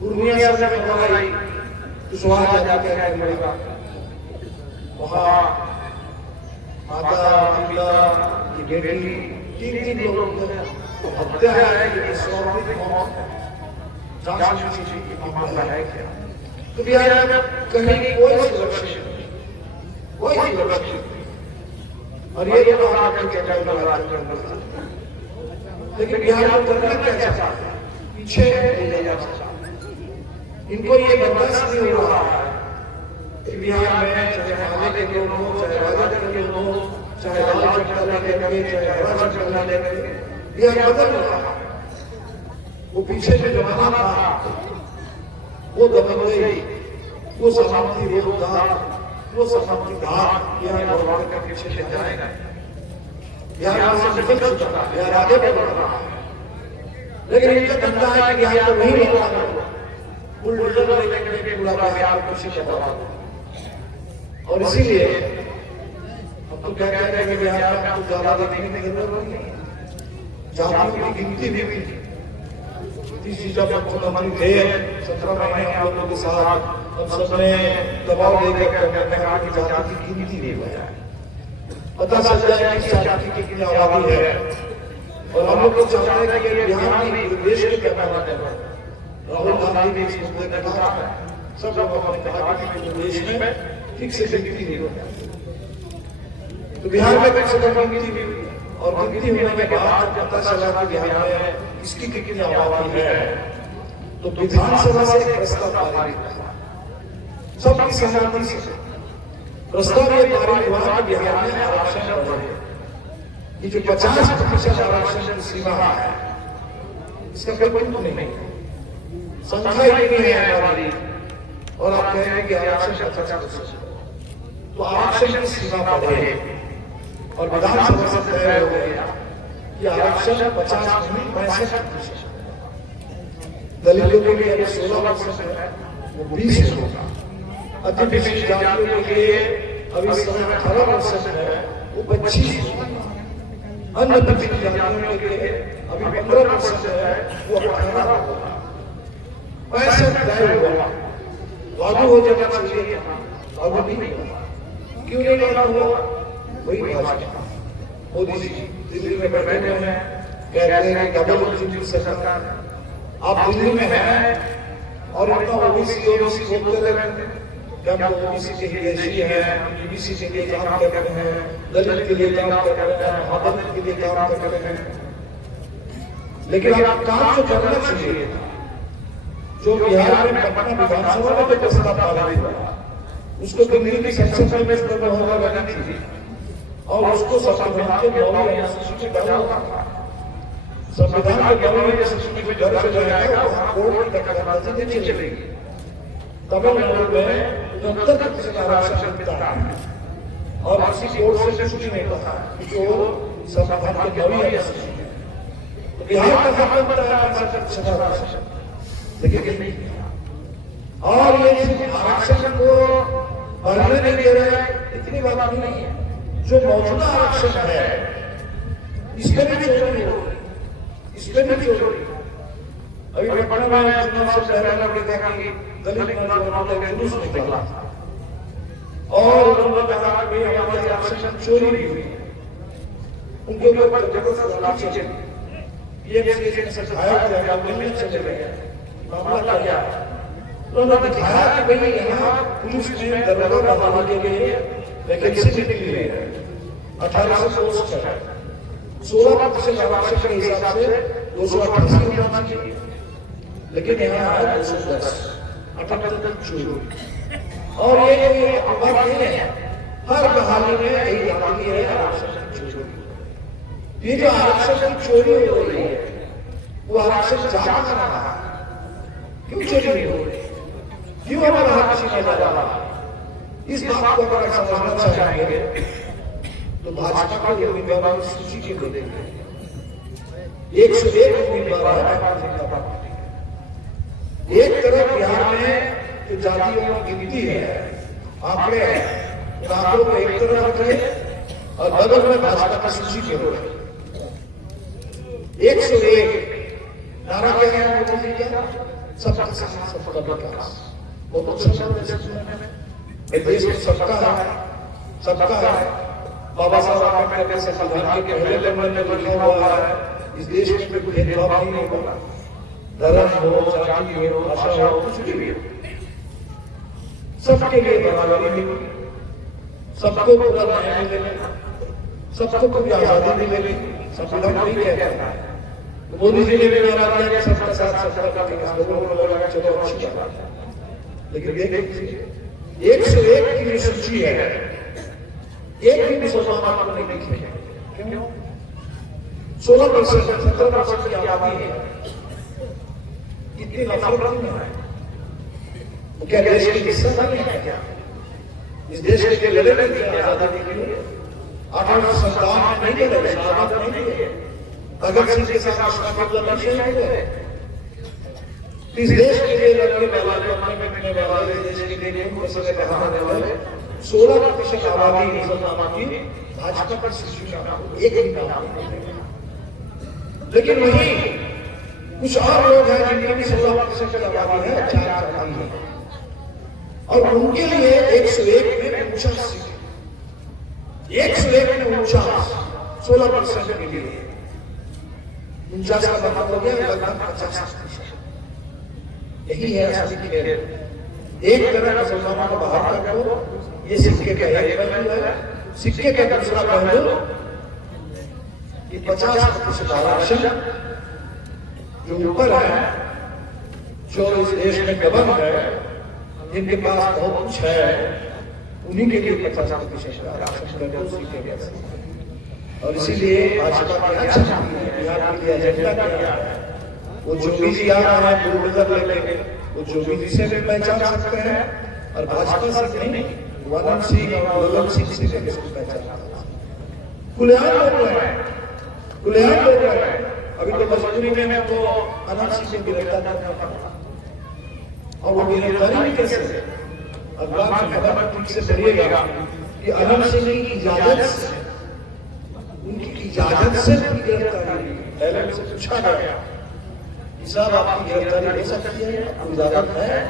पूर्णिया से आई कुशवाहा जाके है बड़ेगा, वहाँ माता पिता की बेटी तीन लोगों की हत्या है। ये स्वाभाविक मौत है, जांच की मामला है क्या। तो बिहार में कहीं कोई सुरक्षित और ये तो आकर के लेकिन बिहार में करना क्या चाहता है, पीछे ले जा सकता। इनको ये बर्दाश्त नहीं हो रहा है कि बिहार में चाहे माले के लोग हो, चाहे राजा के लोग हो, चाहे लाल झंडा लेके, चाहे हरा झंडा लेके, बिहार बदल रहा है। वो पीछे जो जमाना था वो दबंग गई, वो समाप्ति रोजगार, वो समाप्ति घाट बिहार भगवान का पीछे से जाएगा। बिहार से निकल चुका है, बिहार आगे बढ़ रहा है, लेकिन इनका धंधा है कि बिहार को नहीं बढ़ाना, बुलडोजर लेके पूरा बिहार को पीछे बढ़ाना। और इसीलिए अब तो क्या कहते हैं कि बिहार में कुछ ज्यादा देखने की जरूरत नहीं है। जातियों की गिनती भी तीसरी जब मुख्यमंत्री थे 17 महीने आप लोगों के साथ, हम सबने दबाव देकर कहा कि जाति की गिनती नहीं हो जाए, पता चल जाए कि जाति की कितनी आबादी है। और हम लोग चाहते हैं कि बिहार में देश के क्या करना है। राहुल गांधी ने इस मुद्दे का कहा है, सब लोगों ने कहा कि देश में ठीक से गिनती नहीं हो जाए। तो बिहार में कम से कम गिनती हुई और गिनती होने के बाद पता चला कि बिहार में किसकी कितनी आबादी है, तो विधानसभा से एक प्रस्ताव पारित हुआ, सबकी सहमति से प्रस्ताव ये पारित हुआ कि बिहार में आरक्षण बढ़े। ये जो 50% आरक्षण की सीमा है, इसका कोई मतलब नहीं, संख्या ही नहीं है हमारी, और आप कह रहे हैं कि आरक्षण 50%, तो आरक्षण की सीमा बढ़े और विधानसभा से तय हो गया कि आरक्षण 50 नहीं 65%। दलितों के लिए अभी 16% है, वो 20 होगा। अधिसूचित जातियों के लिए अभी 18% है, वो 25 होगा। अन्य अधिसूचित जातियों के लिए अभी 15% है, वो 18 होगा। 65 तय हुआ, लागू हो जाना चाहिए, लागू नहीं होगा। क्यों नहीं लागू हुआ? वही भाजपा मोदी जी दिल्ली में बैठे हुए हैं, कहते हैं कि डबल इंजन की सरकार है। आप दिल्ली में हैं और इतना ओबीसी बोलते रहते हैं कि हम ओबीसी के हितैषी हैं, हम ईबीसी के लिए काम कर रहे हैं, दलित के लिए काम कर रहे हैं, महादलित के लिए काम कर रहे हैं। लेकिन आप काम जो करना चाहिए, जो बिहार में पटना विधानसभा में जो प्रस्ताव पारित हुआ, उसको दिल्ली की संसद में प्रभाव होगा नहीं और उसको संविधान के 9वीं अनुसूची में डाला होगा। संविधान के 9वीं अनुसूची में दर्ज हो जाएगा, वहाँ कोर्ट की दखलंदाजी नहीं चलेगी। तमिलनाडु में 69% आरक्षण मिलता है और किसी कोर्ट से कुछ नहीं पता है जो संविधान के 9वीं अनुसूची में। तो बिहार का हक बनता है 65% आरक्षण, लेकिन नहीं। और ये आरक्षण को बढ़ने नहीं दे रहे हैं, इतनी बात नहीं है। जो मौजूदा आरक्षण है, इसमें भी चोरी हो रही, इसमें भी चोरी। अभी पटना में चुनाव से पहले हमने देखा कि दलित नौजवानों का जुलूस निकला और उन्होंने कहा कि हमारे आरक्षण चोरी भी हुई, उनके ऊपर जबरदस्त लाठी चली। ये घायल जाएगा, मिलने चले गए, मामला क्या है? उन्होंने दिखाया कि भाई यहाँ पुलिस ने दरोगा बढ़ाने के लिए वैकेंसी निकली है, 1800 पोस्ट है, 16% आरक्षण के हिसाब से 288 होना चाहिए, लेकिन यहाँ है 210, 78 चोरी। और ये बात नहीं है हर बहाने में यही आती है आरक्षण की चोरी। ये जो आरक्षण की चोरी हो रही है वो आरक्षण जा रहा है, क्यों चोरी हो रही है, क्यों हमारा हक छीना जा रहा है? इस बात को अगर समझना चाहेंगे तो भाजपा के उम्मीदवारों की सूची के देखेंगे। 101 उम्मीदवार है भारतीय जनता पार्टी। एक तरफ बिहार में जो जातियों की गिनती है, आंकड़े हैं, आंकड़ों को एक तरफ रखे और बगल में भाजपा की सूची के रखे। 101 नारा क्या है मोदी जी का? सबका साथ सबका विकास। बहुत अच्छा देश में सबका है, सबका है। बाबा साहब आंबेडकर के संविधान के पहले नंबर में लिखा हुआ है इस देश में कोई भेदभाव नहीं होगा, धर्म हो, जाति हो, भाषा हो, कुछ भी हो, सबके लिए बराबरी मिलेगी, सबको पूरा न्याय मिलेगा, सबको पूरी आजादी मिलेगी। संविधान नहीं कहता है। मोदी जी ने भी नारा दिया कि सबका साथ सबका विकास, लोगों को लगा चलो अच्छी बात है, लेकिन देखिए 101 की जो सूची है, एक भी मुसलमान को नहीं दिखे। क्यों? 16%, 17% की आबादी है। इतनी नफरत क्यों है? वो क्या देश की हिस्सा नहीं है क्या? इस देश के लिए लड़े नहीं थे आजादी के लिए? 1857 में नहीं लड़े, शहादत नहीं दिए, भगत सिंह के साथ अशफाकुल्लाह शहीद हुए। इस देश के लिए लड़ने वाले, अपने मिटने वाले, देश के लिए मसले बढ़ाने वाले 16% आबादी मुसलमानों की भाजपा पर सूची का एक भी नाम नहीं। लेकिन वही कुछ और लोग हैं जिनकी भी 16% की आबादी है, 4 आबादी है, और उनके लिए 101 में 101 में 16% के लिए 49 का मतलब हो गया लगभग 50%। यही है असली खेल। एक तरह का मुसलमानों को बाहर कर दो, ये सिक्के का एक पहलू है। सिक्के का दूसरा पहलू कि 50% आरक्षण जो ऊपर है, जो इस देश में गबन है, जिनके पास बहुत कुछ है, उन्हीं के लिए 50% आरक्षण कर दो सीटें। और इसीलिए भाजपा क्या चाहती है, बिहार के लिए एजेंडा क्या है? वो जोगी जी आ रहे हैं बुलडोजर लेके, वो जोगी जी से भी पहचान सकते हैं और भाजपा से नहीं, वनम सिंह और ललन सिंह से भी इसको पहचान। खुलेआम लोग रहे हैं, खुलेआम लोग रहे हैं। अभी तो मजबूरी में मैं तो अनंत सिंह को गिरफ्तार करना पड़ा, और वो गिरफ्तारी भी कैसे? अखबार में खबर ठीक से पढ़िएगा कि अनंत सिंह की इजाजत से, उनकी इजाजत से गिरफ्तारी। पहले उनसे पूछा गया साहब आपकी गिरफ्तारी हो सकती है, इजाजत है?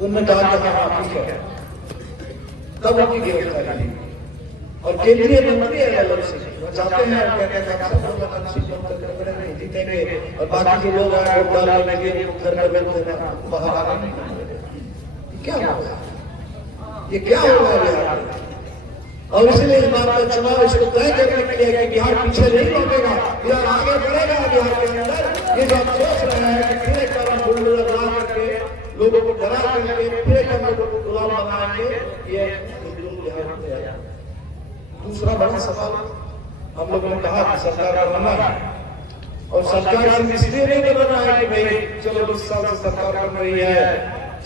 उन्होंने कहा कि हाँ ठीक है। तब उनकी गिरफ्तारी और केंद्रीय मंत्री है अलग से जाते हैं और कहते हैं नहीं जीतेंगे, और बाकी जो लोग आए वोट डालने के लिए घर में बैठे बाहर क्या होगा? ये क्या होगा बिहार में? और इसलिए इस बात का चुनाव इसको तय करने के लिए कि बिहार पीछे नहीं लौटेगा, बिहार आगे बढ़ेगा। बिहार के अंदर ये जो आप सोच रहे हैं कि फिर एक बार बुलडोजर लगा करके लोगों को डरा करके फिर एक बार लोगों को गुलाम बनाएंगे, ये बिहार में आया। दूसरा बड़ा सवाल हम लोगों ने कहा कि सरकार बनना है, और सरकार सिर्फ इसलिए नहीं बनना है कि भाई चलो 20 साल से सरकार बन रही है,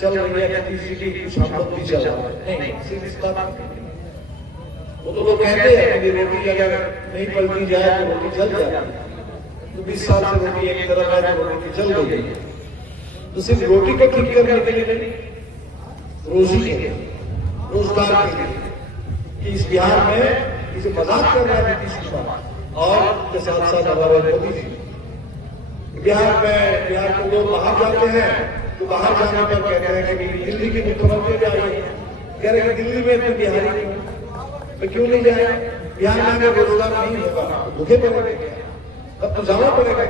चल रही है, किसी की कुछ हम लोग भी चल रहा है, नहीं, सिर्फ इस बात। वो तो लोग कहते हैं कि रोटी अगर नहीं पलटी जाए तो रोटी जल जाती, तो 20 साल से रोटी एक तरफ है तो रोटी जल गई। तो सिर्फ रोटी को ठीक करने के लिए नहीं, रोजी के लिए, रोजगार के लिए, कि इस बिहार में इसे मजाक कर रहा है नीतीश कुमार और के साथ साथ हमारे मोदी जी। बिहार के लोग बाहर जाते हैं तो बाहर जाने पर कहते हैं कि दिल्ली के मुख्यमंत्री आइए, कह रहे हैं दिल्ली में तो बिहारी तो क्यों नहीं जाए? बिहार में अगर रोजगार नहीं होगा तो भूखे पड़ेंगे, तब तो जाना पड़ेगा,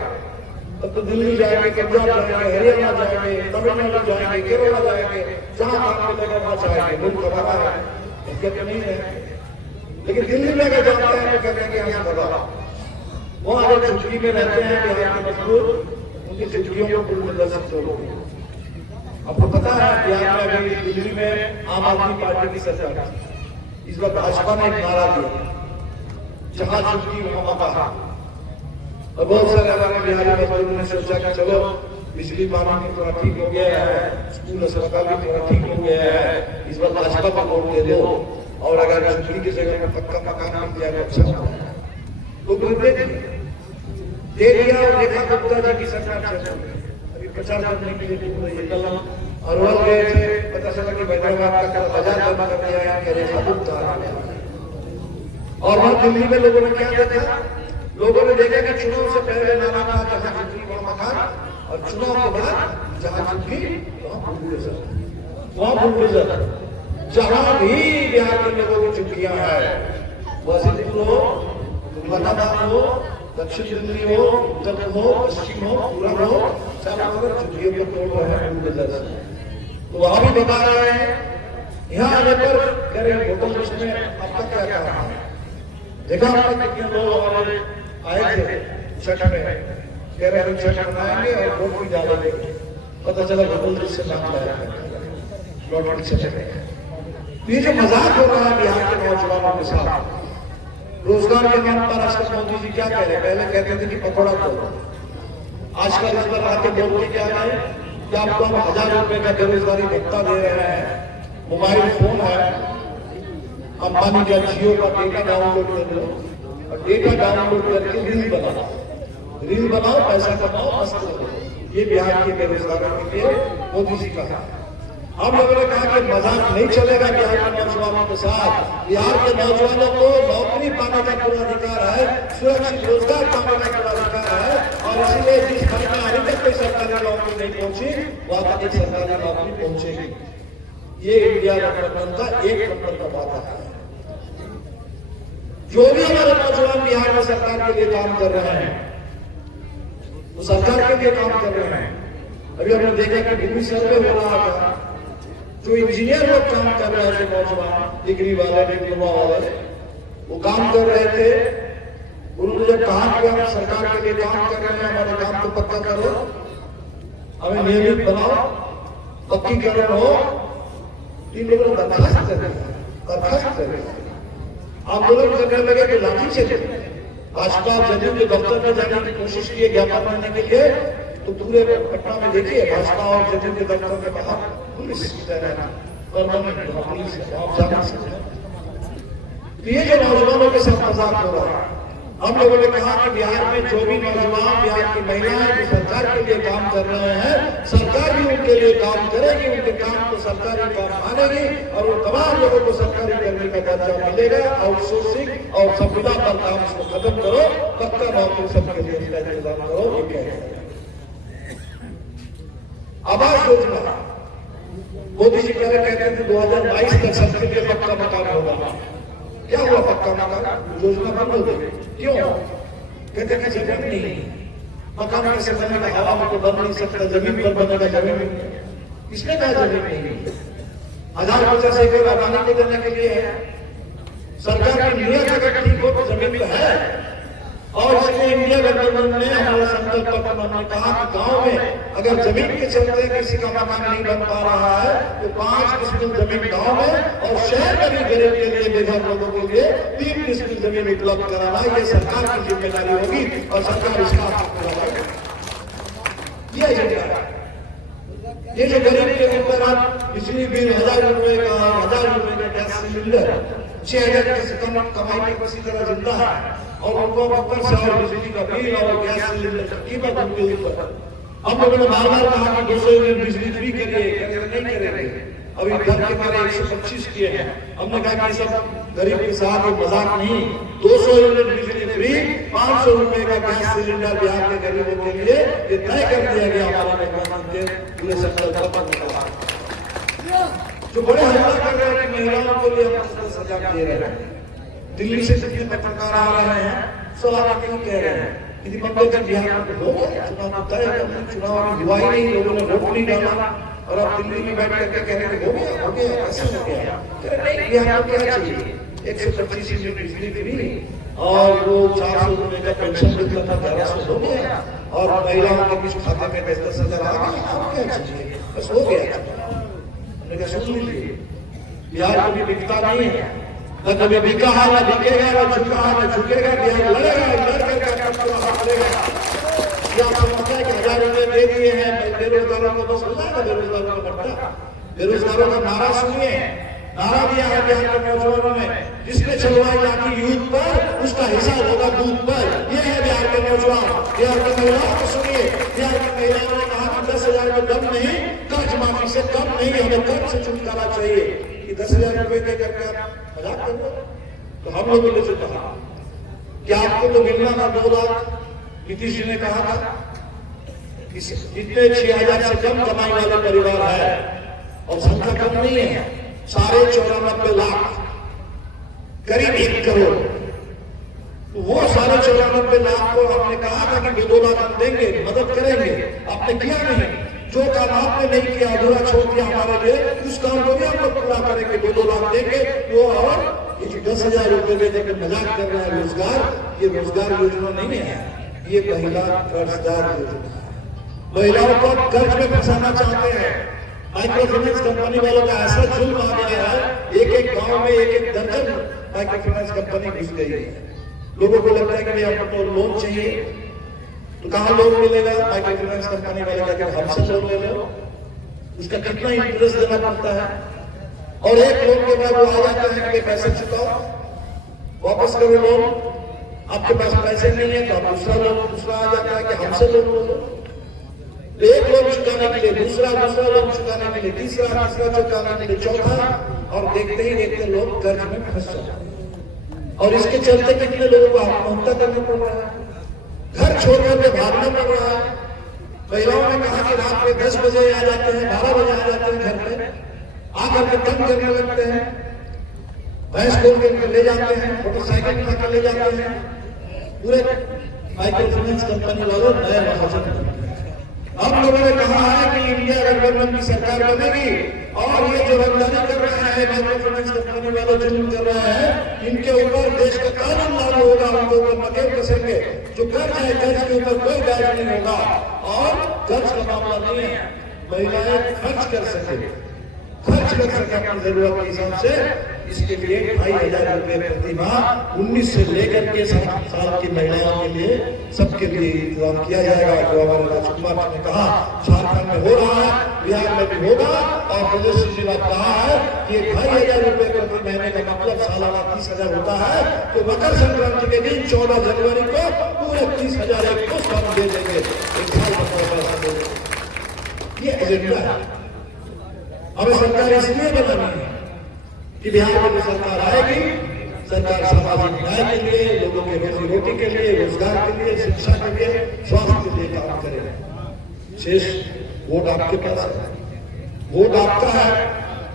तब तो दिल्ली जाएंगे, पंजाब जाएंगे, हरियाणा जाएंगे, तमिलनाडु जाएंगे, केरला जाएंगे, जहां काम मिलेगा वहां जाएंगे। मुल्क हमारा है, दिक्कत नहीं है। लेकिन दिल्ली में अगर जाते हैं तो कहते हैं कि यहाँ भगा, वहां अगर झुग्गी में रहते हैं बिहार के मजदूर, उनकी झुग्गियों को पूर्ण दर्शन करोगे। आपको पता है बिहार में अभी दिल्ली में आम आदमी पार्टी की सरकार, इस बार भाजपा ने एक नारा दिया, जहां झुकी वहां मकान। और बहुत सारे हमारे बिहारी मजदूरों ने सोचा कि चलो बिजली पानी भी थोड़ा ठीक हो गया है, स्कूल अस्पताल भी थोड़ा ठीक हो गया है, इस बार भाजपा को वोट दे दो और अगर झुग्गी की जगह में पक्का मकान मिल दिया तो अच्छा होगा। तो बोलते दे दिया और देखा गुप्ता जी की सरकार चल रही है। अभी प्रचार करने के लिए ये कल अरवल गए थे, पता चला कि हैदराबाद का बाजार बंद कर दिया है, रेखा गुप्ता आ गया। और वहां दिल्ली में लोगों ने क्या देखा, लोगों ने देखा कि चुनाव से पहले नारा था जहां झुग्गी वहां मकान, और चुनाव के बाद जहां झुग्गी वहां बुलडोजर। जहां भी बिहार के लोगों की झुग्गियां हैं, वसीपुर हो, मुजफ्फरनगर हो, दक्षिण दिल्ली हो, उत्तर हो, पश्चिम हो, पूरा हो, चारों तरफ झुग्गियों को तोड़ रहे हैं बुलडोजर। तो वहां भी बता रहे हैं, यहाँ आने पर कह रहे होटल लिस्ट में अब तक क्या कहा है, देखा आपने कितने लोग हमारे आए थे छठ में, कह रहे हैं छठ मनाएंगे और वोट भी डालेंगे। पता चला होटल लिस्ट से नाम लाया लॉटरी चले गए। तो ये जो मजाक हो रहा है बिहार के नौजवानों के साथ, रोजगार के नाम पर आजकल मोदी जी क्या कह रहे हैं, पहले कहते थे कि पकौड़ा दो, आजकल इस पर आके बोल के क्या है कि आपको हम 1000 रुपए का बेरोजगारी भत्ता दे रहे हैं, मोबाइल फोन है, अंबानी का जियो का डेटा डाउनलोड कर लो और डेटा डाउनलोड करके रील बनाओ, पैसा कमाओ, मस्त रहो। ये बिहार के बेरोजगारों के लिए मोदी जी का है। हम लोगों ने कहा कि मजाक नहीं चलेगा बिहार के नौजवानों के साथ। बिहार के नौजवानों को नौकरी पाने का पूरा अधिकार है, सुरक्षित रोजगार पाने का पूरा अधिकार है, और इसीलिए जिस घर में अभी तक कोई सरकारी नौकरी नहीं पहुंची वहां तक एक सरकारी नौकरी पहुंचेगी। ये इंडिया गठबंधन का एक नंबर का वादा है। जो भी हमारे नौजवान बिहार में सरकार के लिए काम कर रहे हैं, वो सरकार के लिए काम कर रहे हैं। अभी हमने देखा कि भूमि सर्वे हो रहा था, जो इंजीनियर लोग काम कर रहे थे, नौजवान डिग्री वाले, डिप्लोमा वाले, वो काम कर रहे थे। उन्होंने जब कहा कि हम सरकार के लिए काम कर रहे हैं, हमारे काम को पक्का करो, हमें नियमित बनाओ, पक्कीकरण हो, तीन लोगों ने दरखास्त कर दिया। आंदोलन करने लगे तो लाठी चले। भाजपा जदयू के दफ्तर में जाने की कोशिश की ज्ञापन देने के लिए, तो पूरे पटना में देखिए भाजपा और जदयू के दफ्तर में बाहर पुलिस परमानेंट पुलिस आप जा सकते। तो ये जो नौजवानों के साथ मजाक हो रहा है, हम लोगों ने कहा कि बिहार में जो भी नौजवान, बिहार की महिलाएं जो सरकार के लिए काम कर रहे हैं, सरकार भी उनके लिए काम करेगी, उनके काम को सरकारी काम मानेगी और उन तमाम लोगों को सरकारी करने का दर्जा मिलेगा। आउटसोर्सिंग और संविदा पर काम को खत्म करो, पक्का नौकरी सबके लिए इंतजाम करो। ये कह रहे हैं आवास योजना, मोदी जी कहते थे 2022 तक सबके लिए पक्का मकान होगा। क्या हुआ पक्का मकान? योजना बंद हो गई। क्यों? कहते हैं जमीन नहीं, मकान कैसे बनेगा? हवा में तो बन नहीं सकता, जमीन पर बनेगा। जमीन किसने कहा जमीन नहीं? 1050 एकड़ अदानी को देने के लिए है। सरकार की नीयत अगर ठीक हो तो जमीन तो है। और इसलिए इंडिया गठबंधन ने हमारा संकल्प पत्र में कहा कि गांव में अगर जमीन के चलते किसी का मकान नहीं बन पा रहा है तो 5 डिसमिल जमीन गांव में और शहर में भी गरीब के लिए, बेघर लोगों के लिए 3 डिसमिल जमीन उपलब्ध कराना, ये सरकार की जिम्मेदारी होगी और सरकार इसका ये जो गरीब के ऊपर आप बिजली बिल 1000 रुपए का, 1000 रुपए का गैस सिलेंडर, 6000 से कम कमाई पर किसी तरह जिंदा है और उनको ऊपर से और बिजली का बिल और गैस सिलेंडर की कीमत उनके ऊपर। हम लोगों ने बार-बार कहा कि 200 यूनिट बिजली फ्री करिए, नहीं करेंगे। अभी घर के मारे 125 किए हैं। हमने कहा कि सब गरीब के साथ मजाक नहीं, 200 यूनिट बिजली फ्री, 500 रुपए का गैस सिलेंडर बिहार के गरीबों के लिए ये तय कर दिया गया हमारे गठबंधन के पूरे संकल्प पत्र। जो बड़े हमला कर रहे हैं कि महिलाओं को लिए हम सजा दे रहे हैं, दिल्ली से जितने पत्रकार आ रहे हैं सब आके क्यों कह रहे हैं कि मंगलकर बिहार में हो गया चुनाव तय, चुनाव हुआ ही नहीं, लोगों ने वोट नहीं डाला और अब दिल्ली में बैठ करके कह रहे हैं हो गया कैसे हो गया? बिहार को क्या चाहिए? 125 यूनिट बिजली फ्री और वो 400 रुपए का पेंशन मिलता था 1100 हो गया और महिलाओं के कुछ खाते में 10,000 आ गए। अब क्या चाहिए? बस हो गया। सुन लीजिए, बिहार को भी दिखता नहीं है, न कभी बिका है, न बिकेगा, न झुका है, न झुकेगा। बिहार लड़ेगा, लड़ करके आपको हारेगा। क्या आपको पता है कि 1000 रुपए दे दिए हैं बेरोजगारों को? बस हो जाएगा बेरोजगारों का बट्टा। बेरोजगारों का नारा सुनिए, नारा दिया है बिहार के नौजवानों ने, जिसने चलवाई लाठी यूथ पर उसका हिसाब होगा बूथ पर। ये है बिहार के नौजवान। बिहार की महिलाओं को सुनिए, बिहार की महिलाओं ने कहा कि 10,000 में दम नहीं, कर्ज माफी से कम नहीं, हमें कर्ज से छुटकारा चाहिए। कि 10,000 रुपए दे करके आप मजाक कर रहे हो? तो हम लोगों ने जो कहा कि आपको तो मिलना था 2 लाख, नीतीश जी ने कहा था कि जितने 6,000 से कम कमाई वाले परिवार है, और संख्या कम नहीं है, 94.5 लाख, करीब 1 करोड़। तो वो 94.5 लाख को आपने कहा था कि 2 लाख हम देंगे, मदद करेंगे। आपने किया नहीं। जो काम आपने नहीं किया, अधूरा छोड़ दिया हमारे लिए, उस काम को भी हम लोग पूरा करेंगे। 2 लाख देंगे वो। और ये जो 10,000 रुपए देने के मजाक कर रहा है रोजगार, ये रोजगार योजना नहीं है, ये महिला कर्जदार योजना है। महिलाओं को कर्ज में फंसाना चाहते हैं। माइक्रो फाइनेंस कंपनी वालों का ऐसा जुल्म आ गया है, एक गांव में 1 दर्जन माइक्रो फाइनेंस कंपनी घुस गई है। लोगों को लगता है कि भैया हमको लोन चाहिए, तो कहां लोन मिलेगा? माइक्रो फाइनेंस कंपनी वाले कहते हैं हमसे लोन ले लो। उसका कितना इंटरेस्ट देना पड़ता है, और एक लोन के बाद वो आ जाता है कि पैसे चुकाओ, वापस करो लोन। आपके पास पैसे नहीं है तो आप दूसरा आ जाता है कि हमसे लोन लो। एक लोन चुकाने के लिए दूसरा लोन चुकाने के लिए तीसरा चुकाने के लिए चौथा, और देखते ही देखते लोग कर्ज में फंस जाते हैं। और इसके चलते कितने लोगों को आत्महत्या करना पड़ रहा है, घर छोड़कर के भागना पड़ रहा है। महिलाओं ने कहा कि रात में 10 बजे आ जाते हैं, 12 बजे आ जाते हैं घर पे, आकर के तंग करने लगते हैं, भैंस खोल के ले जाते हैं, मोटरसाइकिल उठा ले जाते हैं। पूरे माइक्रो फाइनेंस कंपनी वालों नए महाजन। हम लोगों ने कहा है कि इंडिया गठबंधन की सरकार बनेगी, और ये जो रंगदारी कर रहा है माइक्रो फाइनेंस कंपनी वाले, जुल्म कर रहा है, इनके ऊपर देश का कानून लागू होगा, उनके ऊपर नकेल कसेंगे। जो कर्ज है, कर्ज के ऊपर कोई ब्याज नहीं होगा, और कर्ज का मामला नहीं है। महिलाएं खर्च कर सके अपनी जरूरत के हिसाब से। इसके लिए 2,500 रुपए प्रति माह 19 से लेकर के 60 साल की महिलाओं के लिए, सबके लिए इंतजाम किया जाएगा। जो हमारे राजकुमार जी ने कहा झारखंड में हो रहा है, बिहार में भी होगा, और प्रदेश जी ने कहा है कि 2,500 रुपए प्रति महीने का मतलब सालाना 30,000 होता है। तो मकर संक्रांति के दिन 14 जनवरी को पूरे 30,000 एक मुश्त हम दे देंगे, 1 साल का पैसा दे देंगे। ये एजेंडा है। हमें सरकार इसलिए बनानी है कि बिहार में सरकार आएगी, सरकार सामाजिक न्याय के लिए, लोगों के रोजी रोटी के लिए, रोजगार के लिए, शिक्षा के लिए, स्वास्थ्य के लिए काम करेगा। शेष वोट आपके पास है, वोट आपका है,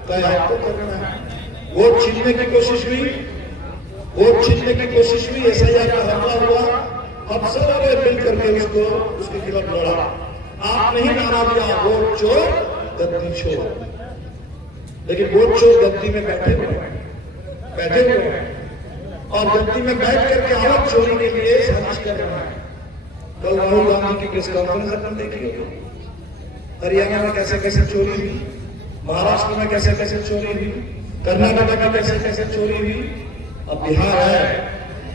तय आपको करना है। वोट छीनने की कोशिश हुई, SIR का हमला हुआ, हम सब ने मिल करके उसके खिलाफ लड़ा। आपने ही नारा दिया वोट चोर गद्दी छोड़, लेकिन वोट चोर गद्दी में बैठे हुए हैं, और गद्दी में बैठ करके औरत चोरी के लिए साजिश कर रहा है। कल राहुल गांधी की प्रेस कॉन्फ्रेंस अपन देखिए, हरियाणा में कैसे कैसे चोरी हुई, महाराष्ट्र में कैसे कैसे चोरी हुई, कर्नाटक में कैसे कैसे चोरी हुई। अब बिहार है,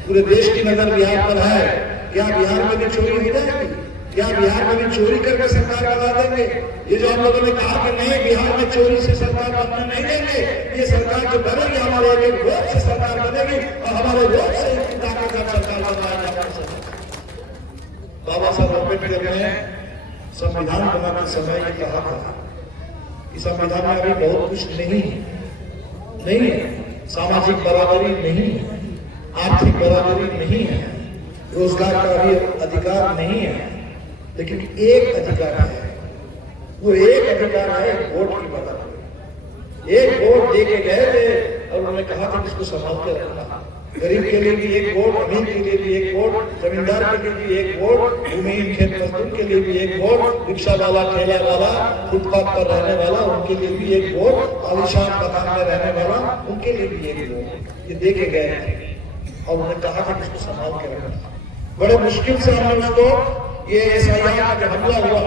पूरे देश की नजर बिहार पर है। क्या बिहार में भी चोरी हो जाएगी? क्या बिहार में भी चोरी करके सरकार बना देंगे? ये जो हम लोगों ने कहा कि नहीं, बिहार में चोरी से सरकार बनने नहीं देंगे, ये सरकार जो बनेगी हमारे एक वोट से सरकार बनेगी, और हमारे वोट से ताकतवर सरकार बनाया जा सकता है। बाबा साहब अम्बेडकर ने संविधान बनाते समय ये कहा था कि संविधान में अभी बहुत कुछ नहीं है, सामाजिक बराबरी नहीं है, आर्थिक बराबरी नहीं है, रोजगार का भी अधिकार नहीं है, लेकिन एक अधिकार है। वो एक अधिकार है वोट की बराबरी। एक वोट दे के गए थे, और उन्होंने कहा था कि इसको संभाल के रखना। गरीब के लिए भी एक वोट, अमीर के लिए भी एक वोट, जमींदार के लिए भी एक वोट, भूमिहीन खेत मजदूर के लिए भी एक वोट, रिक्शा वाला, ठेला वाला, फुटपाथ पर रहने वाला, उनके लिए भी एक वोट, आलिशान मकान में रहने वाला, उनके लिए भी एक वोट। ये दे के गए थे, और उन्होंने कहा था कि इसको संभाल के रखना। बड़े मुश्किल से हमने उसको, ये SIR का जो हमला हुआ,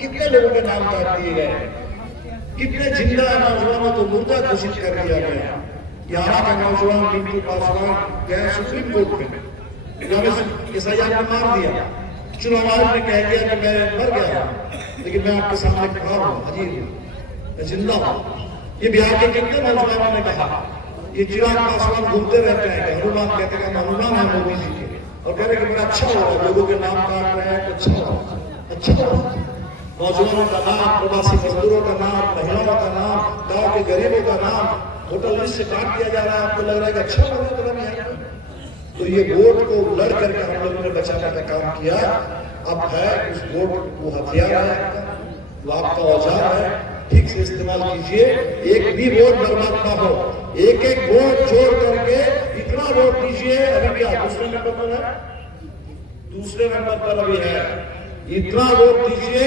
कितने लोगों के नाम काट दिए गए, कितने जिंदा नौजवानों को मुर्दा घोषित कर दिया गया। यहाँ का नौजवान पिंटू पासवान गए सुप्रीम कोर्ट में, हमें SIR ने मार दिया। चुनाव आयोग ने कह दिया कि मैं मर गया, लेकिन मैं आपके सामने खड़ा हूँ, अजीब मैं जिंदा हूँ। ये बिहार के कितने नौजवानों ने कहा, ये चिराग पासवान घूमते रहते हैं, हनुमान कहते हैं हनुमान है मोदी जी के, और कह रहे कि बड़ा अच्छा हो रहा है, लोगों के नाम काट रहे हैं, अच्छा हो रहा है, अच्छा हो रहा है। नौजवानों का नाम, प्रवासी मजदूरों का नाम, महिलाओं का नाम, गांव के गरीबों का नाम वोटर लिस्ट से काट दिया जा रहा है। आपको लग रहा है कि अच्छा हो रहा है। तो ये वोट को लड़ करके हम लोगों ने बचाने का काम किया। अब है उस वोट को हथियार है, वो आपका औजार है, ठीक से इस्तेमाल कीजिए। एक भी वोट बर्बाद ना हो, एक एक वोट जोड़ करके इतना वोट दीजिए। अभी भी दूसरे नंबर पर है, दूसरे नंबर पर अभी है, इतना वोट दीजिए,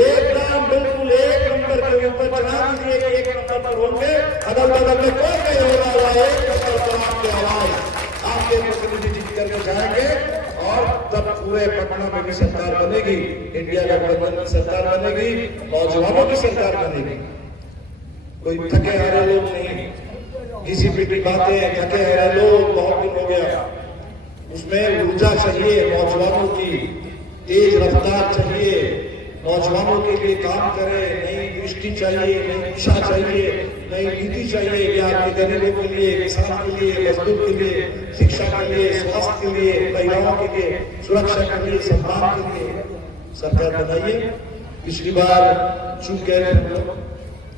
एकदम बिल्कुल एक नंबर के ऊपर चढ़ा दीजिए कि एक नंबर पर होंगे, अदल बदल में कोई नहीं होगा, एक नंबर पर आपके आवाज आपके प्रतिनिधि जीत करके जाएंगे, और तब पूरे पटना में भी सरकार बनेगी, इंडिया गठबंधन की सरकार बनेगी, नौजवानों की सरकार बनेगी। कोई थके हारे लोग नहीं, घिसी पिटी बातें, थके हारे लोग बहुत दिन हो गया, उसमें ऊर्जा चाहिए, नौजवानों की तेज रफ्तार चाहिए, नौजवानों के लिए काम करें, नई दृष्टि चाहिए, नई दिशा चाहिए, नई नीति चाहिए। बिहार के गरीबों के लिए, किसान के लिए, मजदूर के लिए, शिक्षा के लिए, स्वास्थ्य के लिए, महिलाओं के लिए, सुरक्षा के लिए, सम्मान के लिए सरकार बनाइए। पिछली बार चूक गए थे,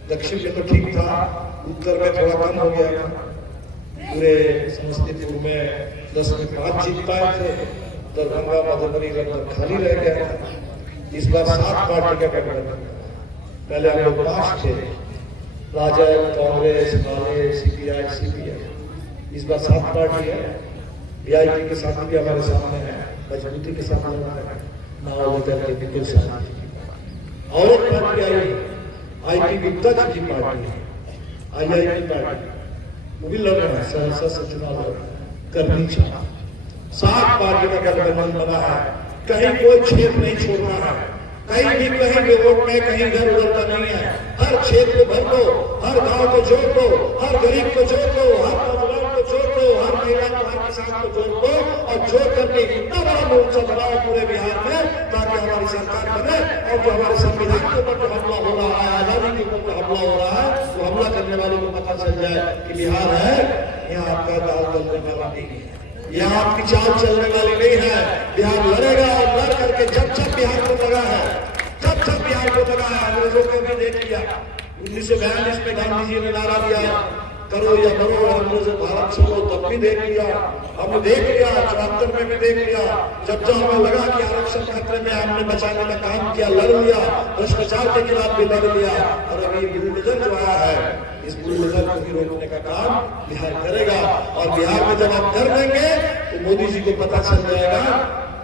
दक्षिण में तो ठीक था, उत्तर में थोड़ा कम हो गया था। पूरे समस्तीपुर में 10 में 5 जीत पाए थे, दरभंगा मधुबनी लगभग खाली रह गया था। इस बार 7 पार्टी का गठबंधन, पहले हम लोग 5 थे, राजद, कांग्रेस, माले, CPI, CPI, इस बार 7 पार्टी है। VIP के साथ भी हमारे सामने है, मजबूती के साथ लड़ना है, नावल बिल्कुल साथ। और एक पार्टी आई है, IP गुप्ता जी की पार्टी है, IIP पार्टी, वो भी लड़ रहे हैं, सहरसा से चुनाव लड़ रहे हैं, करनी चाहिए। 7 पार्टी का गठबंधन बना है, कहीं कोई क्षेत्र नहीं छोड़ना है, कहीं भी वोट में कहीं इधर उधर का नहीं है। हर क्षेत्र को भर दो, हर गांव को जोड़ दो, हर गरीब को जोड़ दो, हर नौजवान को जोड़ दो, हर महिला को, हर किसान को जोड़ दो, और जोड़ करके इतना बड़ा मोर्चा बनाओ पूरे बिहार में, ताकि हमारी सरकार बने। और जो हमारे संविधान के ऊपर जो हमला हो रहा है, आजादी के ऊपर हमला हो रहा है, वो हमला करने वालों को पता चल जाए कि बिहार है, यहाँ आपका दाल गलने वाला नहीं है, यहाँ आपकी चाल चलने वाली नहीं है। बिहार लड़ेगा, और लड़ करके जब जब बिहार को लगा है, जब जब बिहार को लगा है, अंग्रेजों को भी देख लिया। 1942 में गांधी जी ने नारा दिया, करो या मरो, अंग्रेजों भारत छोड़ो, तब भी देख लिया, हमने देख लिया, 74 में भी देख लिया। जब जब हमें लगा कि आरक्षण खतरे में, हमने बचाने का काम किया, लड़ लिया, भ्रष्टाचार के खिलाफ भी लड़ लिया। और अभी बुलडोजर जो आया है, इस बुलडोजर को भी रोकने का काम बिहार करेगा। और बिहार में जब आप कर देंगे तो मोदी जी को पता चल जाएगा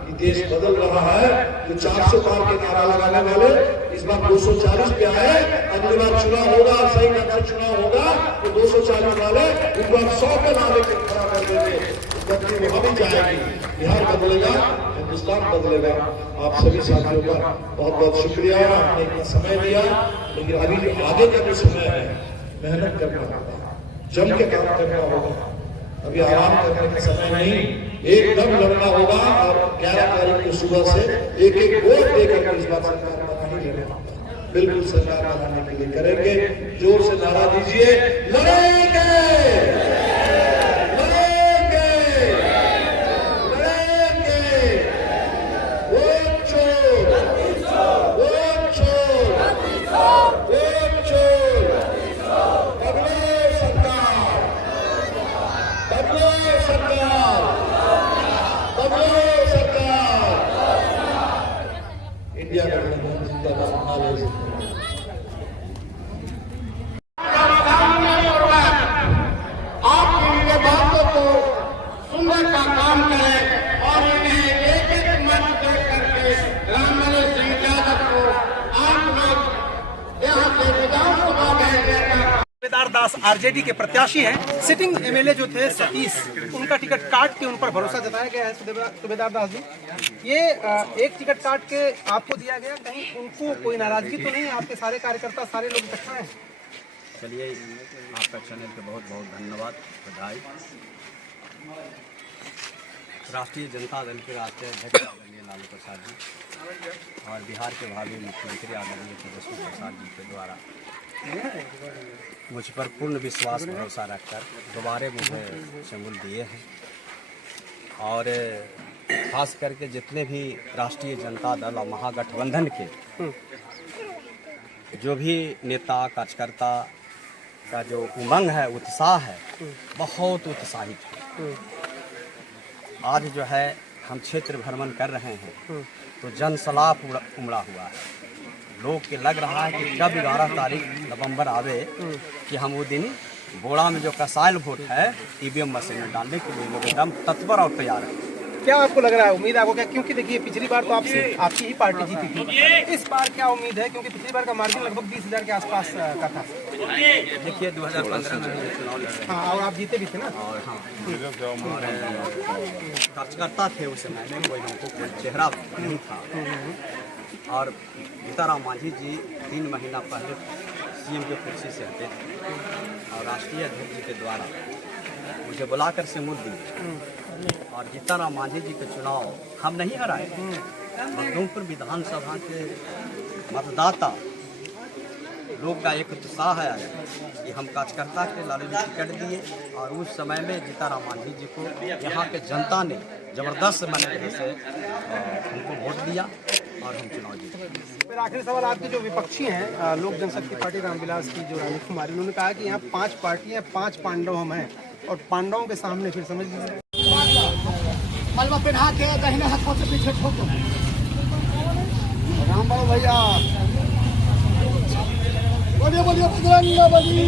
कि देश बदल रहा है। जो 400 पार के नारा लगाने वाले इस बार 240 पे आए, अगली बार चुनाव होगा, सही ढंग से चुनाव होगा तो 240 वाले इस बार 100 पे नारे के खड़ा कर देंगे, गति वहां भी जाएगी। बिहार बदलेगा, हिंदुस्तान बदलेगा। आप सभी साथियों का बहुत बहुत शुक्रिया, आपने इतना समय दिया। लेकिन अभी जो आगे का जो समय है, मेहनत करना होगा, जम के काम करना होगा, अभी आराम करने का समय नहीं, एकदम लड़ना होगा। और 11 तारीख को सुबह से एक एक वोट देकर इस बार सरकार बना ही लेना, बिल्कुल सरकार बनाने के लिए करेंगे। जोर से नारा दीजिए, लड़ेंगे, लड़ेंगे, लड़ेंगे, वोट चोर, वोट चोर, वोट चोर, बदलो सरकार, बदलो सरकार, बदलो सरकार। इंडिया गठबंधन जिंदाबाद, नारे आप इनके बातों को सुनने का काम करें और इन्हें एक एक मत दे करके राममणि सिंह यादव को आप लोग यहाँ से विधानसभा भेजने का। सुबेदार दास आरजेडी के प्रत्याशी हैं। सिटिंग एमएलए जो थे सतीश, उनका टिकट काट के उन पर भरोसा जताया गया है सुबेदार दास जी। ये एक टिकट काट के आपको दिया गया, कहीं उनको कोई नाराजगी तो नहीं है? आपके सारे कार्यकर्ता, सारे लोग इकट्ठा हैं। चलिए आपका चैनल पे बहुत बहुत धन्यवाद, बधाई। राष्ट्रीय जनता दल के राष्ट्रीय अध्यक्ष आदरणीय लालू प्रसाद जी और बिहार के भावी मुख्यमंत्री आदरणीय तेजस्वी प्रसाद जी के द्वारा मुझ पर पूर्ण विश्वास भरोसा रखकर दोबारा मुझे शमूल दिए हैं। और खास करके जितने भी राष्ट्रीय जनता दल और महागठबंधन के जो भी नेता कार्यकर्ता का जो उमंग है, उत्साह है, बहुत उत्साहित है। आज जो है हम क्षेत्र भ्रमण कर रहे हैं तो जनसलाप उमड़ा हुआ है। लोग के लग रहा है कि जब 11 तारीख नवंबर आवे कि हम वो दिन बोड़ा में जो कसाइल वोट है ईवीएम मशीन में डालने के लिए लोग एकदम तत्पर और तैयार है। क्या आपको लग रहा है, उम्मीद आपको क्या? क्योंकि देखिए पिछली बार तो आपकी ही पार्टी जीती थी, इस बार क्या उम्मीद है? क्योंकि पिछली बार का मार्जिन लगभग 20,000 के आसपास का था। देखिए 2015 में हम चुनाव लड़ रहे हैं। हाँ, और आप जीते भी थे ना। और हाँ, और कार्यकर्ता थे उस समय में, कोई हमको कोई चेहरा नहीं था। और सीताराम मांझी जी 3 महीना पहले सीएम की कुर्सी से हटे थे और राष्ट्रीय अध्यक्ष जी के द्वारा मुझे बुलाकर शमूल दी। और सीताराम मांझी जी के चुनाव हम नहीं हराए। मखदूमपुर विधानसभा के मतदाता लोग का एक उत्साह है कि हम कार्यकर्ता के लालू जी टिकट दिए और उस समय में सीताराम मांझी जी को यहाँ के जनता ने जबरदस्त मैंने से हमको वोट दिया और हम चुनाव जीते। फिर आखिरी सवाल, आपके जो विपक्षी हैं लोक जनशक्ति पार्टी रामविलास की जो रानी कुमारी, उन्होंने कहा कि यहाँ 5 पार्टियाँ 5 पांडव हम हैं और पांडवों के सामने फिर समझ लीजिए मलबा पहना के दाहिने हाथों से पीछे ठोको। राम बाबू भैया बोलिए बोलिए बजरंग बली।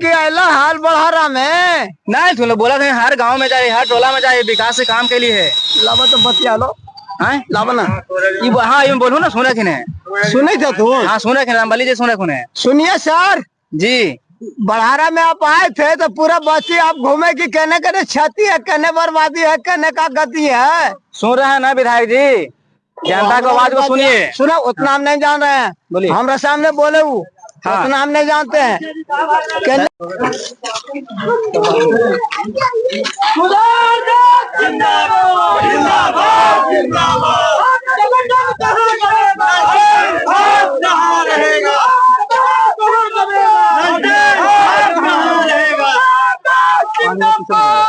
कि अला हाल बढ़ारा में नहीं तुमने बोला था हर गांव में जाए, हर टोला में जाए, विकास के काम के लिए है। लावा तो बतिया लो, हाँ लावा ना। हाँ ये बोलू ना, सुने कि नहीं? सुने थे तू? हाँ सुने कि रामबली जी सुने खुने। सुनिए सर जी, बढ़ारा में आप आए थे तो पूरा बस्ती आप घूमे की कहने कहने क्षति है, कहने बर्बादी है, कहने का गति है। सुन रहे हैं ना विधायक जी, जनता की आवाज को सुनिए। सुनो, उतना हम नहीं जान रहे हैं, बोलिए। हमारे सामने बोले वो उतना हम नहीं जानते हैं।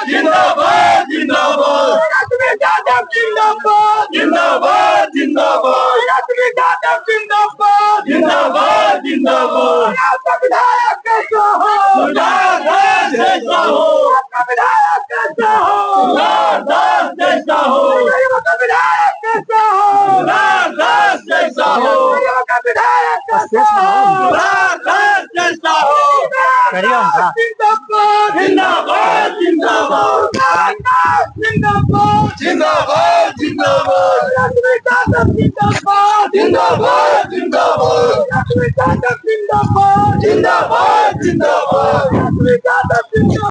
जिंदाबाद जिंदाबाद जिंदाबाद जिंदाबाद जिंदाबाद जिंदाबाद जिंदाबाद जिंदाबाद विधायक कैसा हो, सुधारदास जैसा हो, विधायक कैसा हो, सुधारदास जैसा हो, विधायक कैसा हो, सुधारदास जैसा हो, विधायक कैसा हो, सुधारदास जैसा हो। जिंदाबाद जिंदाबाद जिंदाबाद जिंदाबाद जिंदाबाद जिंदाबाद जिंदाबाद जिंदाबाद जिंदाबाद जिंदाबाद जिंदाबाद जिंदाबाद